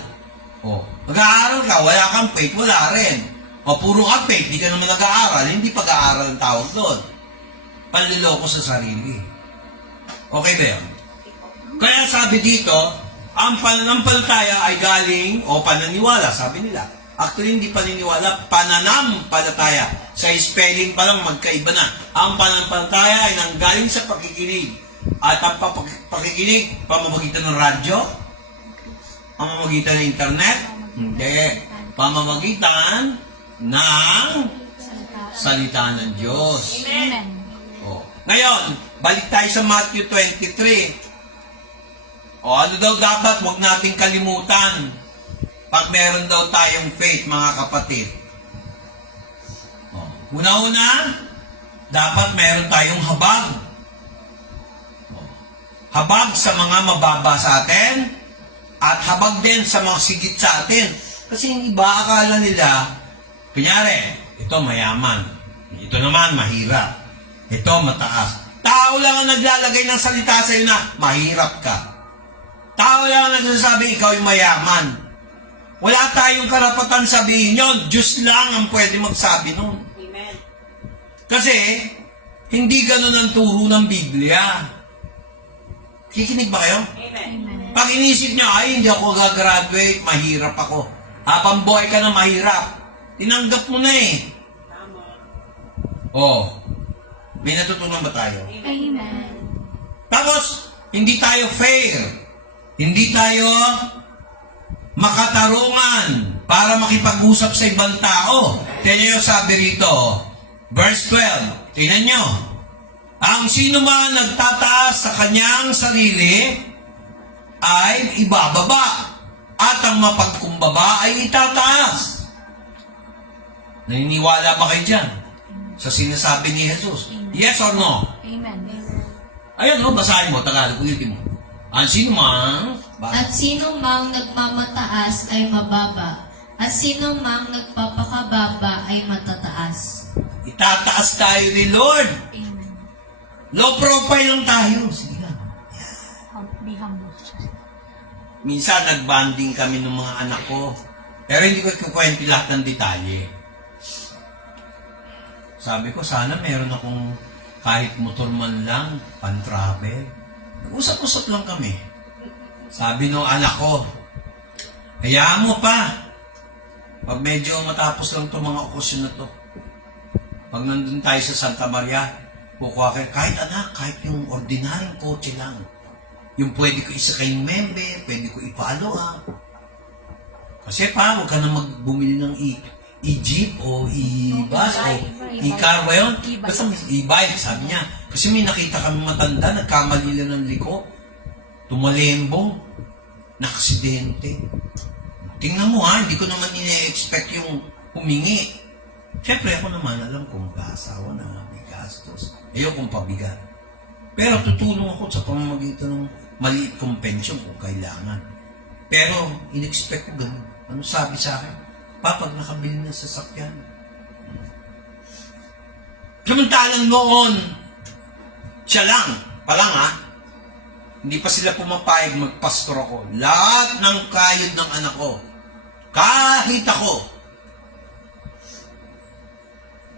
Mag-aaral ka, wala kang faith, wala rin. Puro ka faith, di ka naman nag-aaral, hindi pag-aaral ang tawag doon. Panliloko sa sarili. Okay ba yun? Kaya sabi dito, ang pananampalataya ay galing, pananiwala, sabi nila. Actually, hindi paniniwala, pananampalataya. Sa spelling pa lang, magkaiba na. Ang pananampalataya ay nanggaling sa pakikinig. At ang pakikinig, pamamagitan ng radyo? Pamamagitan ng internet? Hindi. Pamamagitan ng salita ng Diyos. Amen. Ngayon, balik tayo sa Matthew 23. Ano daw dapat huwag nating kalimutan pag meron daw tayong faith, mga kapatid? Una-una, dapat meron tayong habag. Habag sa mga mababa sa atin at habag din sa mga sigit sa atin. Kasi yung iba akala nila, kunyari, ito mayaman, ito naman mahirap, ito mataas. Tao lang ang naglalagay ng salita sa iyo na mahirap ka. Tao lang ang nagsasabi, ikaw yung mayaman. Wala tayong karapatan sabihin yun. Diyos lang ang pwede magsabi nun. Amen. Kasi, hindi ganun ang turo ng Biblia. Kikinig ba kayo? Amen. Pag inisip niya, ay, hindi ako gagraduate, mahirap ako. Habang buhay ka na mahirap, tinanggap mo na eh. Tama. Oh, may natutunan ba tayo? Amen. Tapos, hindi tayo fair. Hindi tayo makatarungan para makipag-usap sa ibang tao. Tingnan nyo sabi rito, verse 12. Tingnan nyo. Ang sino man nagtataas sa kanyang sarili ay ibababa. At ang mapagkumbaba ay itataas. Naniniwala ba kayo dyan? Sa sinasabi ni Jesus? Yes or no? Amen. Ayun, no, basahin mo, Tagalog, ulitin mo. Ang sino man, At sino mang nagmamataas ay mababa, at sino mang nagpapakababa ay matataas. itataas tayo ni Lord. Amen. Low profile lang tayo. Sige lang. Be humble. Minsan, nagbanding kami ng mga anak ko. Pero hindi ko ikukwento lahat ng detalye. Sabi ko, sana meron akong kahit motor man lang, pan-travel. Nag-usap-usap lang kami. Sabi ng anak ko, hayaan mo pa. Pag medyo matapos lang itong mga okasyon na to. Pag nandun tayo sa Santa Maria, kukuha kayo, kahit anak, kahit yung ordinaryong kotse lang. Yung pwede ko isakay yung member, pwede ko i-follow up. Kasi pa, huwag ka na magbumili ng e-jeep o e-bus o e-car ba yun? Basta may e-bike, sabi niya. Kasi may nakita kami matanda, nagkamali lang ng liko. Tumalembong, na-aksidente. Tingnan mo ha, hindi ko naman ine-expect yung humingi. Siyempre ako naman, alam kong mag-aasawa na may gastos. Ayokong pabigat. Pero tutulong ako sa pamamagitan ng maliit kong pensyon kung kailangan. Pero, in-expect ko ganun. Ano sabi sa akin? Pag nakabili ng sasakyan. Samantalang noon, siya lang, palang ha, hindi pa sila pumapayag magpastor ako. Lahat ng kayod ng anak ko, kahit ako,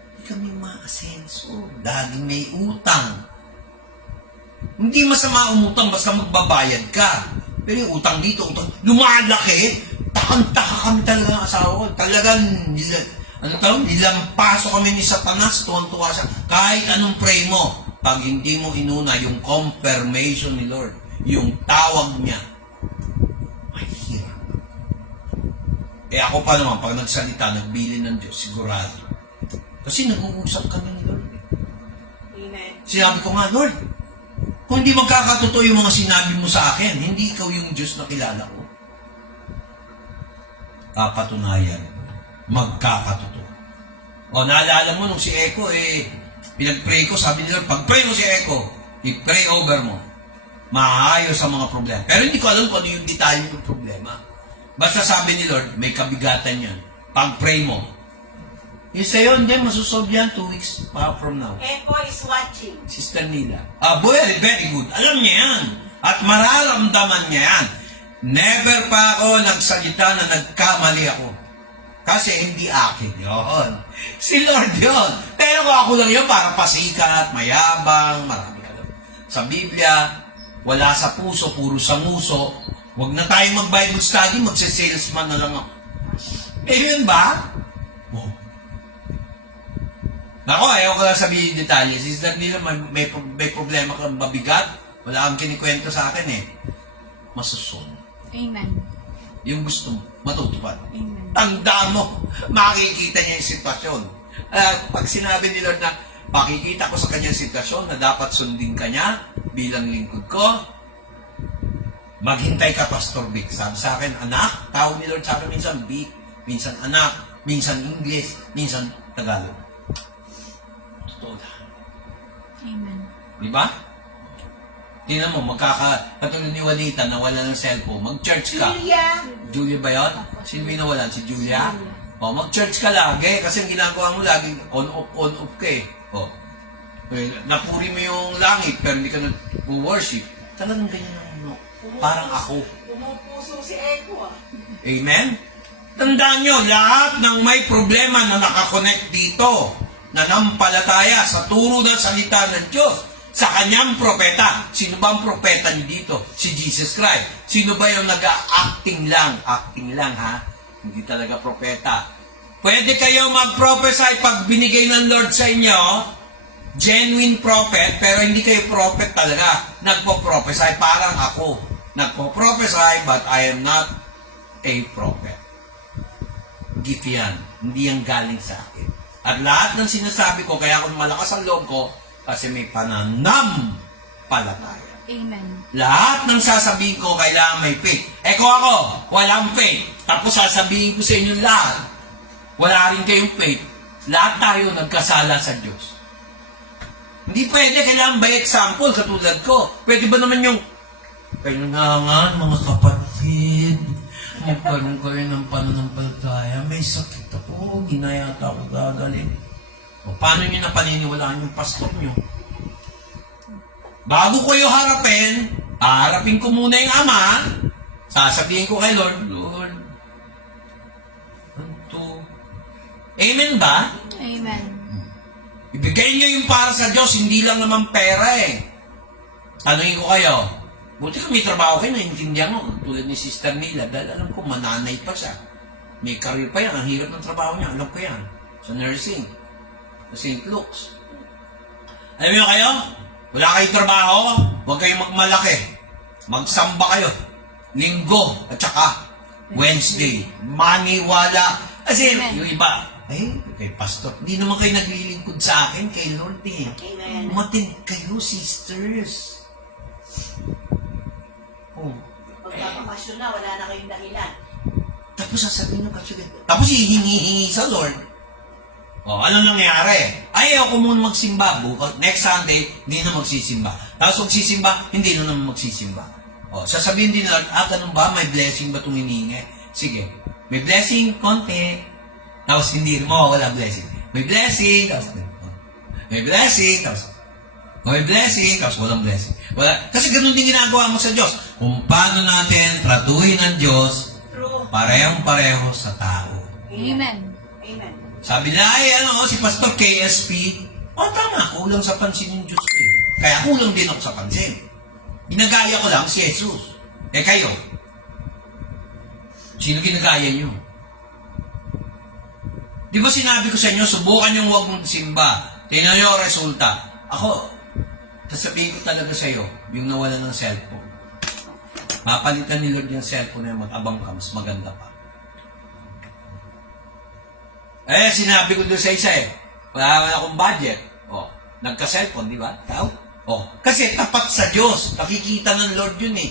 hindi kami maasenso. Laging may utang. Hindi masama umutang basta magbabayad ka. Pero yung utang dito, utang, lumalaki. Takang-taka kami talaga ng asawa ko. Talagang, nilampaso kami ni Satanas, tuwan-tuwa siya. Kahit anong pray mo, pag hindi mo inuna yung confirmation ni Lord, yung tawag niya, mahirap. Ako pa naman, pag nagsalita, nagbili ng Diyos, sigurado. Kasi nag-uusap kami ni Lord. Amen. Sinabi ko nga, Lord, kung hindi magkakatotoo yung mga sinabi mo sa akin, hindi ikaw yung Diyos na kilala ko. Kapatunayan, magkakatotoo. O, naalala mo nung si Eko, pinag-pray ko, sabi nila, pag-pray mo si Eko, i-pray over mo. Maayos ang mga problema. Pero hindi ko alam kung ano yung detalye ng problema. Basta sabi ni Lord, may kabigatan yan. Pag-pray mo. Yung sa'yo, hindi, masusolve yan 2 weeks from now. Echo is watching. Sister Nila. Very, very good. Alam niya yan. At mararamdaman niya yan. Never pa ako nagsalita na nagkamali ako. Kasi hindi akin yun. Si Lord yun. Pero kung ako lang yun, para pasikat, mayabang, marami alam. Sa Biblia, wala sa puso, puro sa muso. Huwag na tayong mag-Bible study, magsa-salesman na lang ako. Yun ba? Oh. Ako, ayaw ko lang sabihin yung detalye. Sister Nila, may problema kang mabigat. Wala kang kinikwento sa akin Masusunod. Amen. Yung gusto mo, matutupad. Amen. Tandaan mo, makikita niya yung sitwasyon. Pag sinabi ni Lord na, makikita ko sa kanyang sitwasyon na dapat sundin ka niya bilang lingkod ko, maghintay ka, Pastor Vic. Sabi sa akin, anak, tawag ni Lord sa akin minsan Vic, minsan anak, minsan English, minsan Tagalog. Totoo na. Amen. Diba? Tingnan mo, katulad ni Juanita na wala ng cellphone, mag-church ka. Julia ba yun? Sino may nawalan? Si Julia? O, mag-church ka lagi kasi ang ginagawa mo lagi on-off ka napuri mo yung langit pero hindi ka nag-worship. Talagang ganyan ang parang ako. Pumupuso si Echo Amen? Tandaan nyo, lahat ng may problema na nakakonect dito, nanampalataya sa turo ng salita ng Diyos, sa kanyang propeta. Sino ba ang propeta niyo dito? Si Jesus Christ. Sino ba yung nag-acting lang? Acting lang, ha? Hindi talaga propeta. Pwede kayo mag-prophesy pag binigay ng Lord sa inyo, genuine prophet, pero hindi kayo prophet talaga. Nagpo-prophesy, parang ako. Nagpo-prophesy, but I am not a prophet. Gift yan. Hindi yan galing sa akin. At lahat ng sinasabi ko, kaya ako malakas ang loob ko, kasi may pananampalataya. Amen. Lahat ng sasabihin ko, kailangan may faith. Kung ako, walang faith. Tapos sasabihin ko sa inyo lahat, wala rin kayong faith. Lahat tayo nagkasala sa Diyos. Hindi pwede, kailangan by example, katulad ko. Pwede ba naman yung, kailangan mga kapatid, magkaroon kayo ng pananampalataya, may sakit ako, hindi na yata ako gagaling. O, paano nyo napaniniwalaan yung pastor nyo? Bago ko yung harapin ko muna yung Ama, sasabihin ko kay Lord, Lord, ito. Amen ba? Amen. Ibigay nyo yung para sa Diyos, hindi lang naman pera eh. Tanungin ko kayo, buti kami trabaho kayo, naiintindihan ko, tulad ni Sister Nila, dahil alam ko, mananay pa siya. May career pa yan, ang hirap ng trabaho niya, alam ko yan. Sa nursing, sa St. Luke's. Alam niyo kayo, wala kayong trabaho, huwag kayong magmalaki. Magsamba kayo. Linggo, at saka Wednesday. Maniwala. Kasi yung iba, kay pastor, hindi naman kayo naglilingkod sa akin, kay Lord eh. Amen. Umatin kayo, sisters. Oh. Pagpapakasyon na, wala na kayong dahilan. Tapos sasabihin nyo kasi, tapos hihingi-hingi sa Lord. O, ano nangyari? Ayaw ko muna magsimba. Bukas, next Sunday, hindi na magsisimba. Tapos magsisimba, hindi na naman magsisimba. O, sasabihin din na, ganun ba? May blessing ba itong hinihingi? Sige. May blessing, konti. Tapos hindi mo, wala blessing. May blessing, tapos may blessing, tapos may blessing, tapos walang blessing. Wala. Kasi ganun din ginagawa mo sa Diyos. Kung paano natin tratuhin ang Diyos, True. parehong-pareho sa tao. Amen. Amen. Sabi na, si Pastor KSP, tama, kulang sa pansin yung Diyos ko eh. Kaya kulang din ako sa pansin. Ginagaya ko lang si Jesus. Kayo, sino ginagaya nyo? Di ba sinabi ko sa inyo, subukan yung huwag mong simba. Tingnan nyo ang resulta. Ako, sasabihin ko talaga sa iyo, yung nawala ng cellphone. Mapalitan ni Lord yung cellphone na mag-abang ka, mas maganda pa. Sinabi ko doon sa isa wala akong budget. Nagka-cellphone, di ba? Kasi tapat sa Diyos. Nakikita ng Lord yun eh.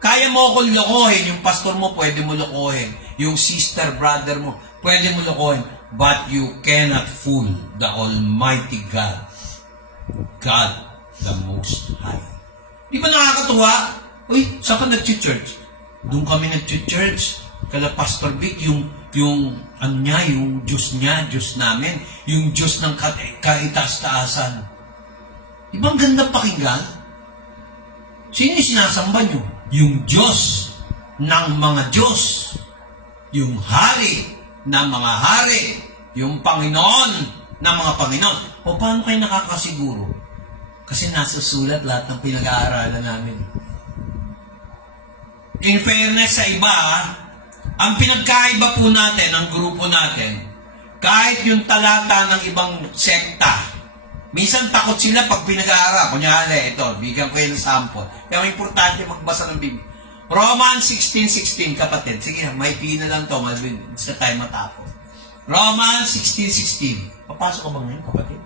Kaya mo akong lokohin. Yung pastor mo, pwede mo lokohin. Yung sister, brother mo, pwede mo lokohin. But you cannot fool the Almighty God. God, the Most High. Di ba nakakatuwa? Uy, saan ka nag-church? Doon kami nag-church. Kala Pastor Vic, yung Diyos niya, Diyos namin, yung Diyos ng kaitaas-taasan. Di ba ang ganda pakinggan? Sino yung sinasamba nyo? Yung Diyos ng mga Diyos. Yung Hari ng mga Hari. Yung Panginoon ng mga Panginoon. O paano kayo nakakasiguro? Kasi nasusulat lahat ng pinag-aaralan namin. In fairness sa iba, ang pinagkaiba po natin, ang grupo natin, kahit yung talata ng ibang sekta, minsan takot sila pag pinag-aaral. Kunyari, ito, bigyan ko yung sample. Kaya importante magbasa ng Biblia. Romans 16:16, kapatid. Sige, may pina lang to, sa tayo matapos. Romans 16:16. Papasok ka ba ngayon, kapatid?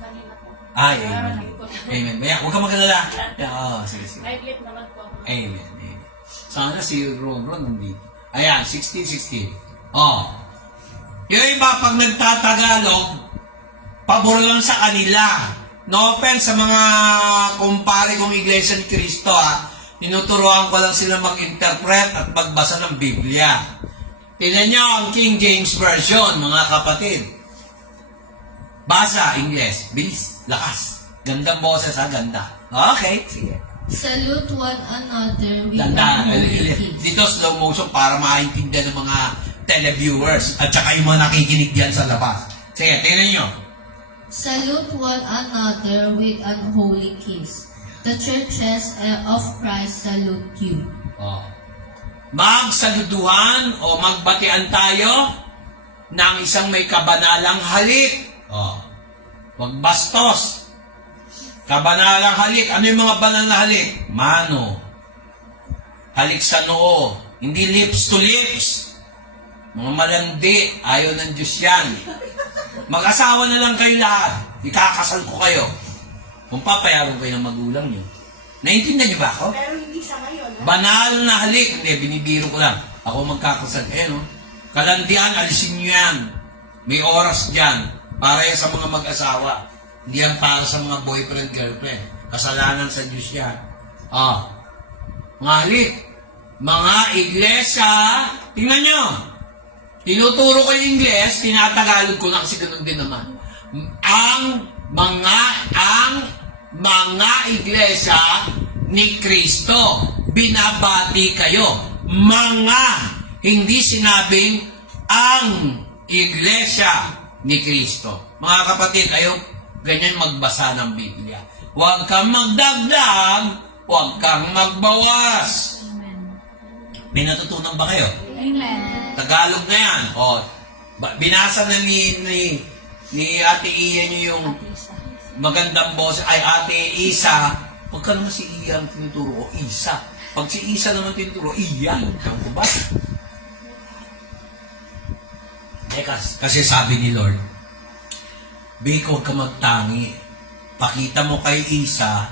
Kanina po. Ay, amen. Amen. Maya, huwag ka mag-alala. Sige. May clip naman po. Amen. Sana si Ron nandito. Ayan, 16:16. Yung iba, pag nagtatagalog, pabor lang sa kanila. No offense sa mga kumpare kong Iglesia ni Cristo, tinuturuan ko lang sila mag-interpret at magbasa ng Biblia. Tingnan nyo ang King James Version, mga kapatid. Basa, English. Bilis, lakas. Gandang boses, ganda. Okay, sige. Salute one another with Tanda, unholy kiss. dito slow motion para maintindihan ng mga televiewers at saka yung mga nakikinig diyan sa labas. Sige, tingnan nyo. Salute one another with unholy kiss. The churches of Christ salute you. Oh. Magsaluduhan o magbatian tayo ng isang may kabanalang halik. Oh. Huwag bastos. Kabanalang halik. Ano yung mga banal na halik? Mano. Halik sa noo. Hindi lips to lips. Mga malandi. Ayaw ng Diyos yan. Mag-asawa na lang kayo lahat. Ikakasal ko kayo. Kung papayaran kayo ng magulang nyo. Naintindihan niyo ba ako? Pero hindi sa ngayon. Ha? Banal na halik. Hindi, binibiro ko lang. Ako magkakasal. No? Kalandian, alisin nyo yan. May oras dyan. Para yan sa mga mag-asawa. Hindi yan para sa mga boyfriend, girlfriend. Kasalanan sa Diyos yan. Mga halik. Mga iglesia. Tingnan nyo. Tinuturo ko yung Ingles, tinatagalog ko na kasi ganun din naman. Ang mga iglesia ni Kristo, binabati kayo. Mga, hindi sinabing ang iglesia ni Kristo. Mga kapatid, kayo ganyan magbasa ng Biblia. Huwag kang magdagdag, huwag kang magbawas. May natutunan ba kayo? Amen. Tagalog na yan. O, binasa na ni Ate Iya nyo yung magandang boss. Ay, Ate Isa. Huwag ka naman si Iya ang tinuturo. O, Isa. Pag si Isa naman tinuturo, Iya. Ano ba? Kasi sabi ni Lord, Biko, huwag ka magtangi. Pakita mo kay Isa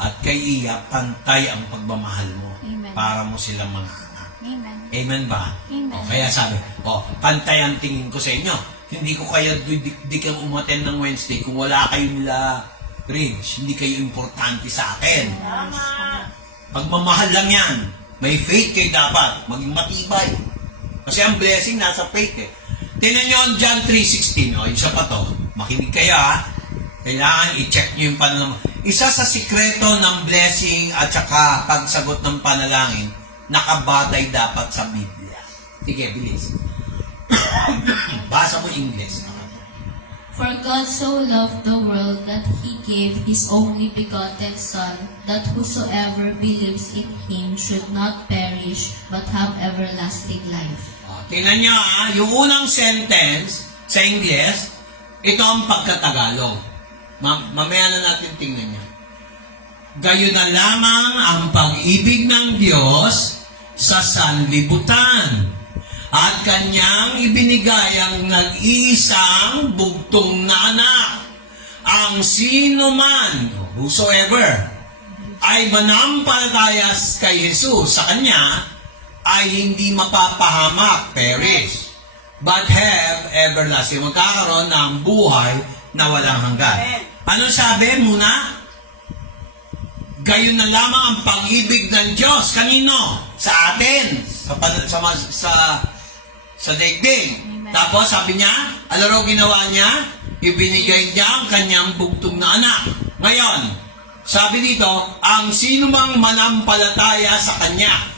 at kay Iya, pantay ang pagmamahal mo. Amen. Para mo silang mga anak. Amen. Amen ba? Amen. O, kaya sabi, pantay ang tingin ko sa inyo. Hindi ko kaya di kang umaten ng Wednesday kung wala kayo nila Ridge. Hindi kayo importante sa akin. Tama. Pagmamahal lang yan. May faith kayo dapat. Maging matibay. Kasi ang blessing nasa faith eh. Tingnan nyo ang John 3:16. O, isa pa to. Makinig kayo ha. Kailangan i-check nyo yung panalangin. Isa sa sikreto ng blessing at saka pagsagot ng panalangin, nakabatay dapat sa Biblia. Sige, bilis. Basa mo English. For God so loved the world that He gave His only begotten Son, that whosoever believes in Him should not perish, but have everlasting life. Tingnan nyo ha, yung unang sentence sa English, ito ang pagkatagalog. Mamaya na natin tingnan niya. Gayon na lamang ang pag-ibig ng Diyos sa sanlibutan at Kanyang ibinigay ang nag-iisang bugtong na anak. Ang sino man, whosoever, ay manampalataya kay Jesus sa Kanya, ay hindi mapapahamak, perish, but have everlasting. Magkakaroon ng buhay na walang hanggan. Ano sabi muna? Gayon na lamang ang pag-ibig ng Diyos. Kanino? Sa atin. Sa daigdig. Tapos sabi niya, ano raw ginawa niya? Ibinigay niya ang kanyang bugtong na anak. Ngayon, sabi dito, ang sino mang manampalataya sa Kanya.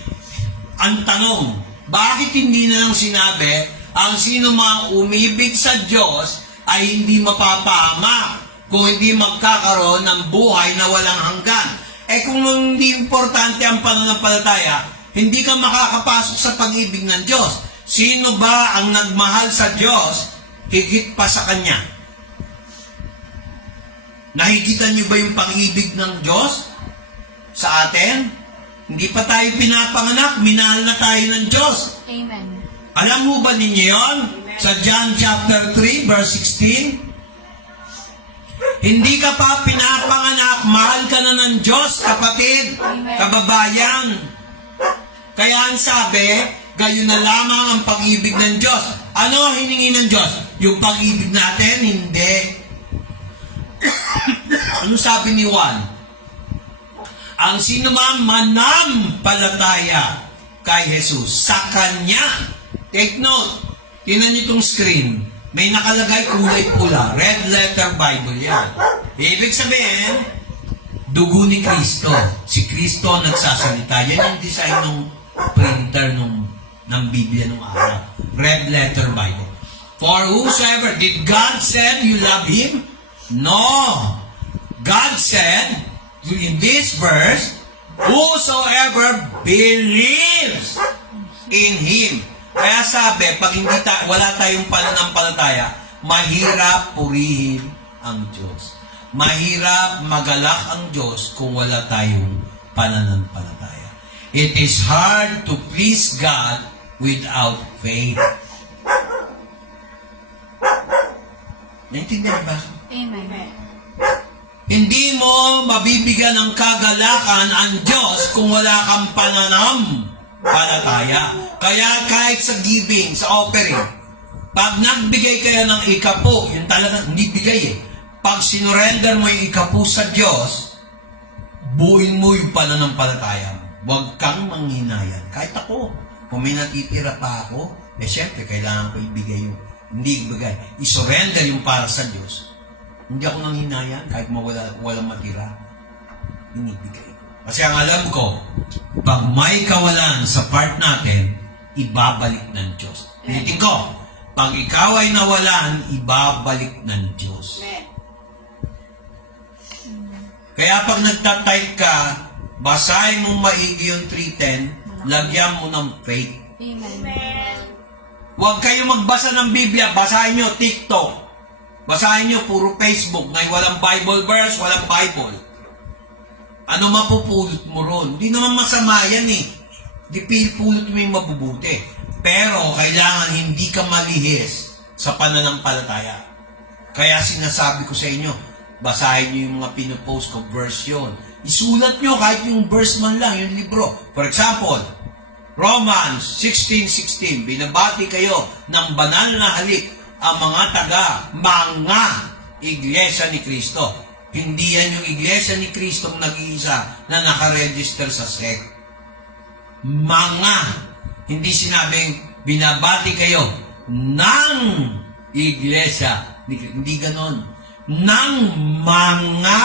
Ang tanong, bakit hindi na lang sinabi, ang sino mang umibig sa Diyos ay hindi mapapahamak kung hindi magkakaroon ng buhay na walang hanggan? Kung hindi importante ang pananampalataya, hindi ka makakapasok sa pag-ibig ng Diyos. Sino ba ang nagmahal sa Diyos higit pa sa Kanya? Nahigitan niyo ba yung pag-ibig ng Diyos sa atin? Hindi pa tayo pinapanganak, minahal na tayo ng Diyos. Amen. Alam mo ba ninyo yon? Sa John chapter 3, verse 16? Hindi ka pa pinapanganak, mahal ka na ng Diyos, kapatid, kababayan. Kaya ang sabi, gayon na lamang ang pag-ibig ng Diyos. Ano ang hiningi ng Diyos? Yung pag-ibig natin? Hindi. Ano sabi ni Juan? Ang sino man manampalataya kay Jesus sa Kanya. Take note. Tingnan niyo itong screen. May nakalagay kulay pula. Red letter Bible yan. Ibig sabihin, dugo ni Kristo. Si Kristo ang nagsasalita. Yan yung design ng printer ng Biblia nung araw. Red letter Bible. For whosoever, did God said you love Him? No. God said, in this verse, whosoever believes in Him. Kaya sabi, pag wala tayong pananampalataya, mahirap purihin ang Diyos. Mahirap magalak ang Diyos kung wala tayong pananampalataya. It is hard to please God without faith. Naintindihan ba? Amen. Hindi mo mabibigyan ng kagalakan ang Diyos kung wala kang pananampalataya. Kaya kahit sa giving, sa offering, pag nagbigay kayo ng ikapo, yun talaga hindi bigay eh. Pag sinurrender mo yung ikapo sa Diyos, buuin mo yung pananampalataya mo. Huwag kang manghinayan. Kahit ako, kung may natitira pa ako, syempre, kailangan ko ibigay yung, hindi ibigay, isurrender yung para sa Diyos. Hindi ako nanghinayan, kahit walang matira, inibigay. Kasi ang alam ko, pag may kawalan sa part natin, ibabalik ng Diyos. Ulitin ko, pag ikaw ay nawalan, ibabalik ng Diyos. Amen. Kaya pag nagtatype ka, basahin mong maigi yung 3:10, lagyan mo ng faith. Amen. Huwag kayo magbasa ng Biblia, basahin nyo TikTok. Basahin nyo puro Facebook, na walang Bible verse, walang Bible. Ano mapupulot mo ron? Hindi naman masama yan eh. Di pulot mo yung mabubuti. Pero kailangan hindi ka malihis sa pananampalataya. Kaya sinasabi ko sa inyo, basahin nyo yung mga pinopost ko, verse yun. Isulat nyo kahit yung verse man lang, yung libro. For example, Romans 16:16, binabati kayo ng banal na halik ang mga iglesia ni Kristo. Hindi yan yung iglesia ni Kristo nag-iisa na nakaregister sa SEC. Hindi sinabing binabati kayo ng iglesia ni Kristo. Hindi ganon. Ng mga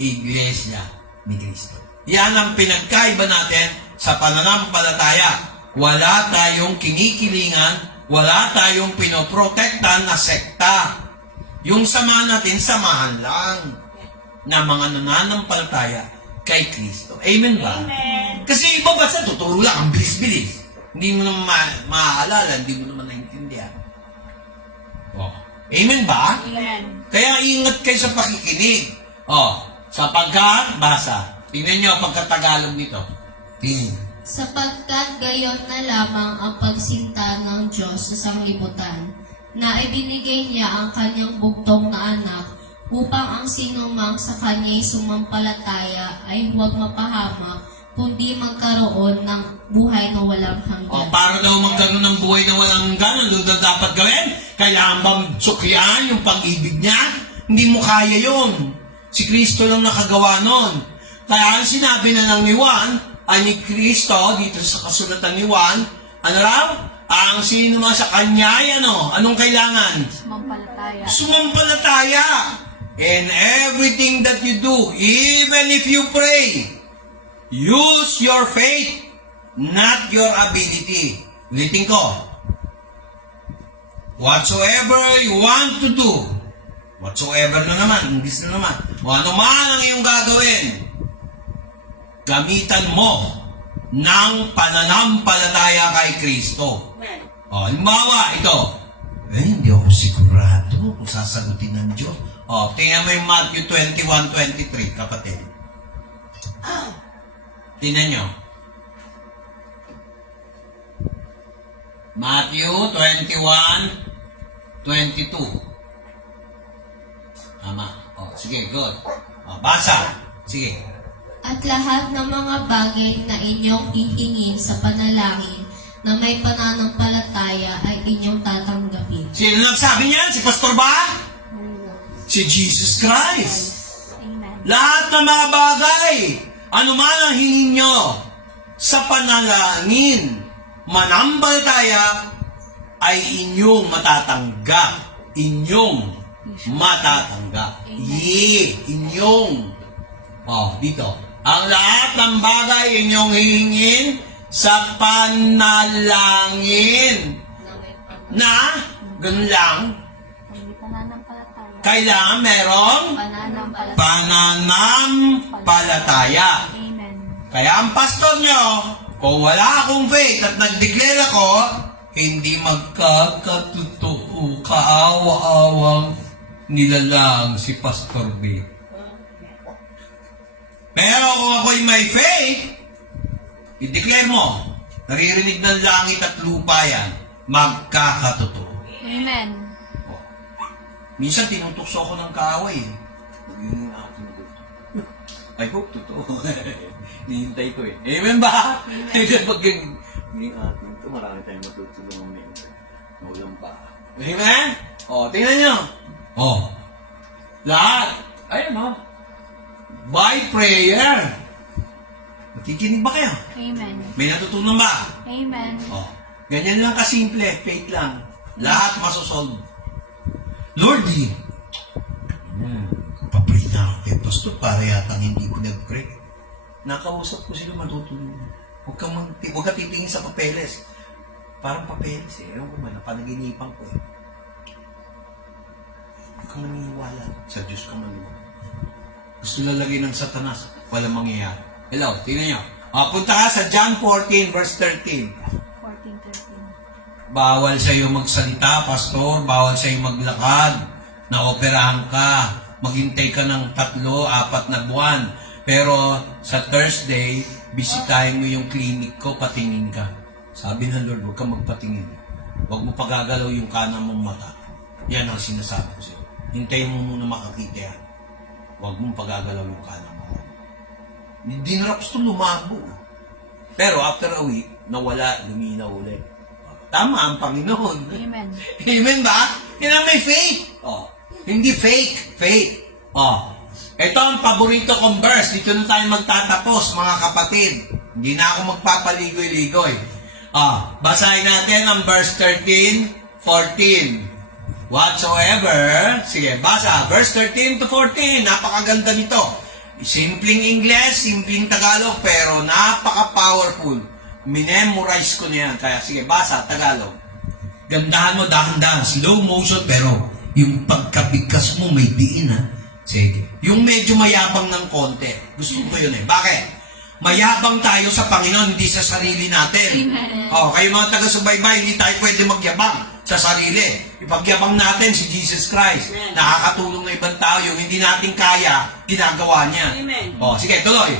iglesia ni Kristo. Yan ang pinagkaiba natin sa pananampalataya. Wala tayong kinikilingan, wala tayong pinoprotektan na sekta. Yung samahan natin, samahan lang na mga nananampalataya kay Kristo. Amen ba? Amen. Kasi iba basta tuturo lang, ang bilis-bilis. Hindi mo naman maaalala, hindi mo naman naintindihan. Oh. Amen ba? Amen. Kaya ingat kayo sa pakikinig. Sapagkat, basa. Tingnan nyo ang pagkatagalog nito. Tingnan. Sapagkat gayon na lamang ang pagsinta ng Diyos sa sanglibutan, na ibinigay niya ang kanyang bugtong na anak, upang ang sinumang sa kanya'y sumampalataya ay huwag mapahamak, kundi magkaroon ng buhay na walang hanggan. Para daw magkaroon ng buhay na walang hanggan, ano daw dapat gawin? Kailangan bang suklian yung pag-ibig niya? Hindi mo kaya yun. Si Kristo lang nakagawa nun. Kaya ang sinabi na ng ni Juan, ay ni Kristo, dito sa kasulatan ni Juan, ano raw? Ang sino man sa kanya, anong kailangan? Sumampalataya. Sumampalataya. In everything that you do, even if you pray, use your faith, not your ability. Ulitin ko. Whatsoever you want to do, whatsoever na naman, English na naman, o ano man ang iyong gagawin, gamitan mo ng pananampalataya kay Kristo. Amen. Halimbawa, ito, hindi ako sigurado kung sasagutin ng Diyos. Tingnan mo yung Matthew 21:23, kapatid. Tingnan nyo. Matthew 21:22. Tama. Sige, good. Basa. Sige. At lahat ng mga bagay na inyong hihingin sa panalangin na may pananampalataya ay inyong tatanggapin. Sino nagsabi niyan? Si Pastor ba? Si Jesus Christ. Amen. Lahat ng mga bagay, ano man ang hingin nyo sa panalangin, manambalataya, ay inyong matatanggap. Inyong matatanggap. Inyong. Dito. Ang lahat ng bagay inyong hihingin sa panalangin. Na, ganun lang, kailangan merong pananampalataya. Kaya ang pastor nyo, kung wala akong faith at nag-declare ako, hindi magkakatotoo, kaawa-awang nilalang si Pastor B. Pero kung ako'y may faith, i-declare mo, naririnig ng langit at lupa yan, magkakatotoo. Amen. Minsan tinutukso ako ng kaaway eh. Magiging atin ko. I hope totoo. Nihintay ko eh. Amen ba? Amen. Magiging atin ito, marami tayong matutulungan ngayon. Maulang pa. Amen? O, tingnan nyo. O, lahat. Ayun o. By prayer. Nakikinig ba kayo? Amen. May natutunan ba? Amen. O, ganyan lang kasimple. Faith lang. Lahat masosolve. Lordy, papray na ako kay Pastor para yata hindi pinag-pray. Nakausap ko sila matutulungan. Huwag ka titingin sa papeles. Parang papeles eh. Ewan ko man, napanaginipan ko eh. Huwag kang maniniwala. Sa Diyos ka maniwala. Gusto lalagay ng Satanas, walang mangyayari. Hello, tingnan nyo. Punta ka sa John 14 verse 13. 14:13. Bawal sa'yo magsalita, pastor. Bawal sa'yo maglakad. Naoperahan ka. Maghintay ka ng 3-4 na buwan. Pero sa Thursday, bisitahin mo yung clinic ko, patingin ka. Sabi ng Lord, huwag kang magpatingin. Huwag mo pagagalaw yung kanang mong mata. Yan ang sinasabi ko sa'yo. Hintayin mo muna makakita yan. Huwag mong pagagalaw yung kanang mong mata. Dinraps to lumabo. Pero after a week, nawala, luminaw ulit. Tama ang Panginoon. Amen. Amen ba? Yan ang may faith. Oh. Hindi fake. Faith. Oh. Ito ang paborito kong verse. Dito na tayo magtatapos, mga kapatid. Hindi na ako magpapaligoy-ligoy. Basahin natin ang verse 13, 14. Whatsoever, sige, basa. Verse 13 to 14. Napakaganda nito. Simpleng English, simpleng Tagalog, pero napaka-powerful. Minemorize ko na yan. Kaya sige, basa, Tagalog. Gandahan mo, dahan-dahan. Slow motion, pero yung pagkabigkas mo may diin, ha? Sige. Yung medyo mayabang ng konti. Gusto ko yun eh. Bakit? Mayabang tayo sa Panginoon, hindi sa sarili natin. Amen. Kayo mga taga-subaybay, hindi tayo pwede magyabang sa sarili. Ipagyabang natin si Jesus Christ. Amen. Nakakatulong na ibang tao. Yung hindi natin kaya, ginagawa niya. Amen. Sige, tuloy.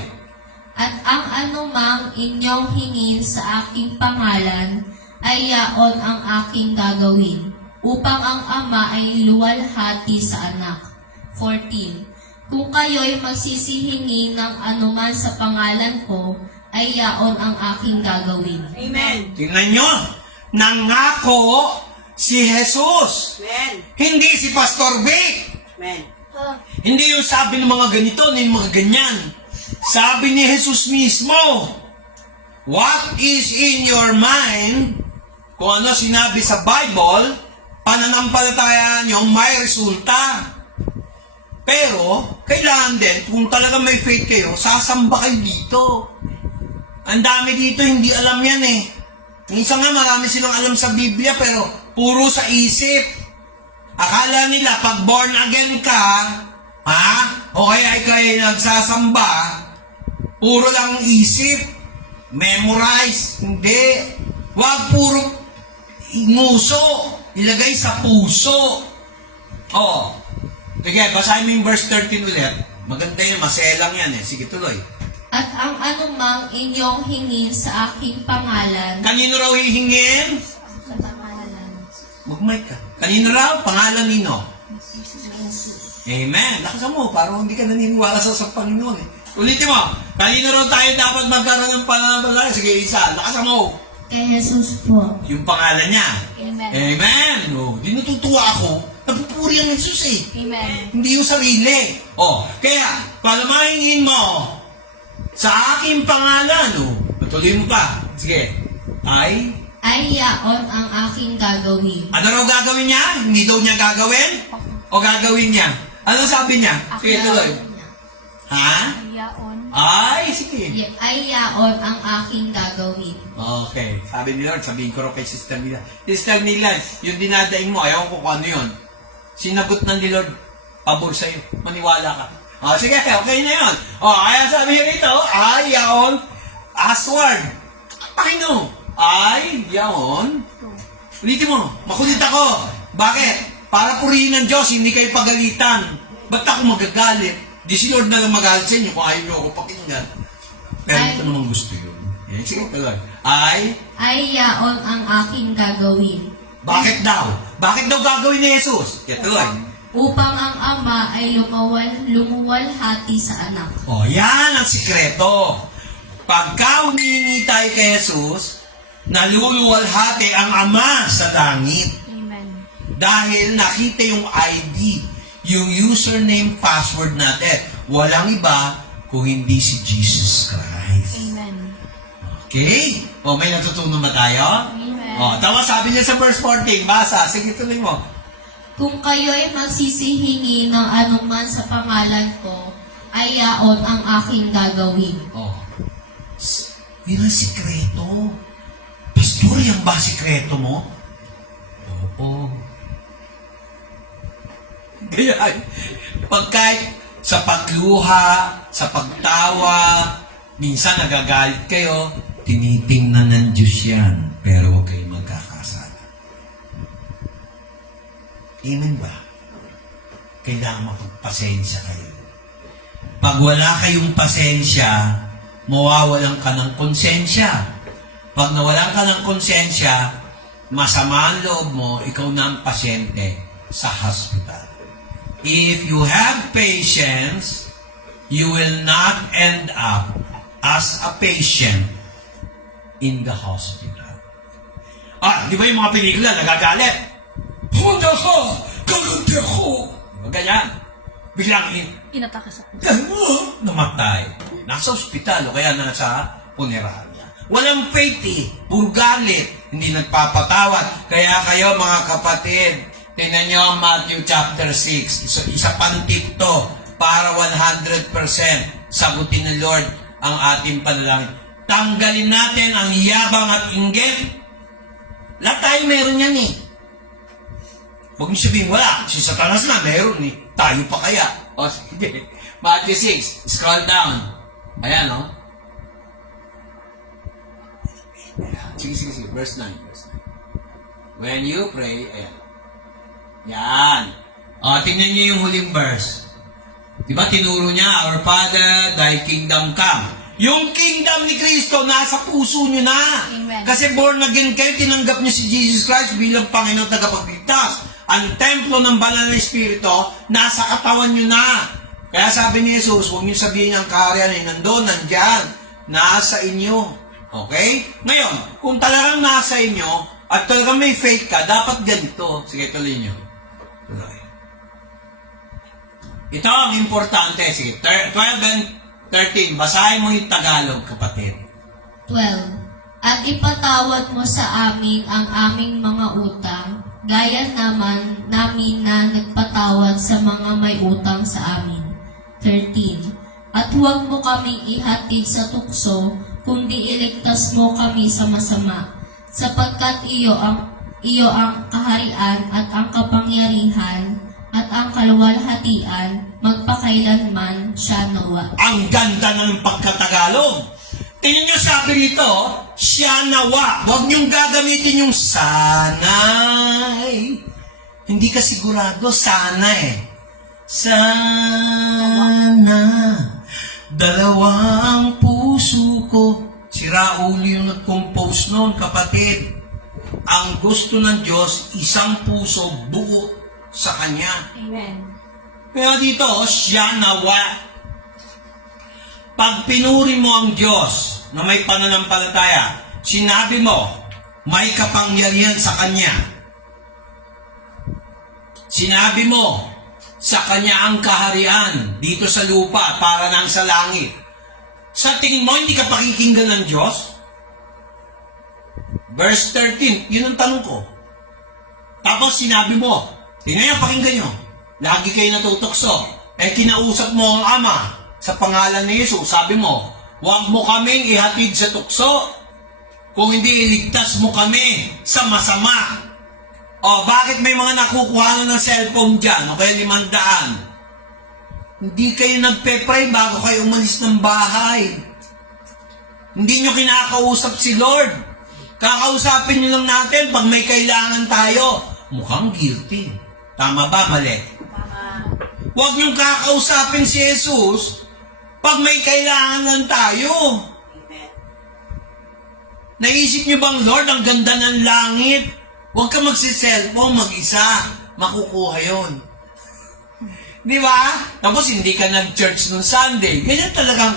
At ang anumang inyong hingin sa aking pangalan ay yaon ang aking gagawin, upang ang Ama ay luwalhati sa Anak. 14. Kung kayo'y magsisihingi ng anuman sa pangalan ko, ay yaon ang aking gagawin. Amen. Tingnan nyo, nangako si Jesus. Amen. Hindi si Pastor Vic. Amen. Hindi yung sabi ng mga ganito, yung mga ganyan. Sabi ni Jesus mismo, what is in your mind, kung ano sinabi sa Bible, pananampalatayaan nyo, may resulta. Pero, kailangan din, kung talaga may faith kayo, sasamba kayo dito. Ang dami dito, hindi alam yan eh. Minsan nga, marami silang alam sa Biblia, pero puro sa isip. Akala nila, pag born again ka, o kaya ikaw ay nagsasamba, puro lang isip, memorize, hindi. Huwag puro nguso, ilagay sa puso. Sige, basahin mo yung verse 13 ulit. Maganda yun, maselang yan eh. Sige, tuloy. At ang anumang inyong hingin sa aking pangalan, Kanino raw hihingin? sa pangalan, Mag-mic ka. Kanino raw? Pangalan nino? Amen. Lakasan mo, parang hindi ka naniniwala sa Panginoon eh. Ulitin mo. Kanino raw tayo dapat magkaroon ng pananampalataya? Sige, isa. Lakasan mo. kay Jesus po. Yung pangalan niya. Amen. Amen. Di natutuwa ako. Napupuri ang Jesus eh. Amen. Hindi yung sarili. Kaya, palamahingin mo sa aking pangalan. Patuloy mo pa. Sige. Ay Yaon ang aking gagawin. ano raw gagawin niya? Hindi daw niya gagawin? O gagawin niya? Ano sabi niya? Sige, tuloy. Ha? Yaon Sige. ay yaon ang aking gagawin. Okay. Sabi ni Lord, sabihin ko rin kay Sister Mila. Sister Mila, yung dinadaing mo, ayaw ko kung ano yun. Sinagot na ni Lord, pabor sa'yo. Maniwala ka. Sige, okay na yun. Kaya sabi rito, ay yaon, asward. Panginoon, ay yaon. Ulitin mo, makulit ako. Bakit? Para purihin ng Diyos, hindi kayo pagalitan. Ba't ako magagalit? Di si Lord na lang magalit sa inyo kung ayaw nyo ako pakinggan. Pero ito naman gusto yun. Sige, tuloy. Ay yaon ang aking gagawin. Bakit daw? Bakit daw gagawin ni Jesus? Kaya tuloy. Upang ang ama ay lumuwalhati sa anak. Yan ang sikreto. Pagka humingi tayo kay Jesus, naluluwalhati ang Ama sa langit. Amen. Dahil nakita yung ID, yung username, password natin. Walang iba kung hindi si Jesus Christ. Amen. Okay? May natutunan ba tayo? Amen. Tama sabi niya sa verse 14. Basa. Sige, tuloy mo. Kung kayo'y magsisihingi ng anuman sa pangalan ko, ay yaon ang aking gagawin. Yun ang sikreto. Pastor, yan ba sikreto mo? Oo. Kaya, pagkait sa pagluha, sa pagtawa, minsan nagagalit kayo, tinitingnan ng Diyos yan, pero huwag kayong magkakasala. Amen ba? Kailangan magpasensya kayo. Pag wala kayong pasensya, mawawalan ka ng konsensya. Pag nawalan ka ng konsensya, masama ang loob mo, ikaw na ang pasyente sa hospital. If you have patience, you will not end up as a patient in the hospital. Di ba yung mga pelikula nagagalit? Hunda ka! Gaganti ako! Ganyan. Biglang Inatake sa namatay. Nasa ospital o kaya nasa punerarya. Walang faith puro galit. Hindi nagpapatawad. Kaya kayo mga kapatid, tingnan nyo ang Matthew chapter 6. Isa pang tip to para 100% sagutin ni Lord ang ating panalangin. Tanggalin natin ang yabang at inggit. Lahat tayo meron yan eh. Huwag niyo sabihin, wala. Si Satanas na, meron eh. Tayo pa kaya. Sige. Matthew 6. Scroll down. Ayan, Sige. Verse 9. When you pray, ayan. Yan. Tingnan niyo yung huling verse. Diba, tinuro niya, Our Father, Thy Kingdom Come. Yung kingdom ni Kristo, nasa puso niyo na. Amen. Kasi born again kayo, tinanggap niyo si Jesus Christ bilang Panginoon tagapagligtas. Ang templo ng banal na Espiritu, nasa katawan nyo na. Kaya sabi ni Jesus, huwag nyo sabihin ang kaharian ay nandun, nandyan. Nasa inyo. Okay? Ngayon, kung talagang nasa inyo, at talagang may faith ka, dapat ganito. Sige, tuloy nyo. Tuloy. Ito ang importante. Sige, 12 and 13. Basahin mo yung Tagalog, kapatid. 12. At ipatawad mo sa amin ang aming mga utang, gaya naman namin na nagpatawad sa mga may utang sa amin. 13. At huwag mo kaming ihatid sa tukso, kundi iligtas mo kami sa masama, sapagkat iyo ang kaharian at ang kapangyarihan at ang kaluwalhatian magpakailanman siya nawa. Ang ganda ng pagkatagalog. Tingnan nyo sabi rito, siya nawa. Huwag niyong gagamitin yung sanay. Hindi ka sigurado, sana eh. Sana, dalawang puso ko. Si Raul yung nag-compose noon, kapatid. Ang gusto ng Diyos, isang puso buo sa Kanya. Amen. Kaya dito, siya nawa. Pag pinuri mo ang Diyos na may pananampalataya, sinabi mo, may kapangyarihan sa Kanya. Sinabi mo, sa Kanya ang kaharian dito sa lupa para nang sa langit. Sa tingin mo, hindi ka pakikinggan ng Diyos? Verse 13, yun ang tanong ko. Tapos sinabi mo, tingnan nyo, pakinggan nyo. Lagi kayo natutokso. Kinausap mo ang Ama. Sa pangalan ni Jesus, sabi mo, huwag mo kaming ihatid sa tukso. Kung hindi, iligtas mo kami sa masama. O, bakit may mga nakukuha ng cellphone dyan? O kaya 500? Hindi kayo nagpe-pray bago kayo umalis ng bahay. Hindi nyo kinakausap si Lord. Kakausapin nyo lang natin pag may kailangan tayo. Mukhang guilty. Tama ba? Mali. Huwag nyo kakausapin si Jesus pag may kailangan lang tayo. Naisip nyo bang, Lord, ang ganda ng langit? Huwag ka magsiselfone, mag-isa. Makukuha yon. Di ba? Tapos hindi ka nag-church nung Sunday. Ganyan talagang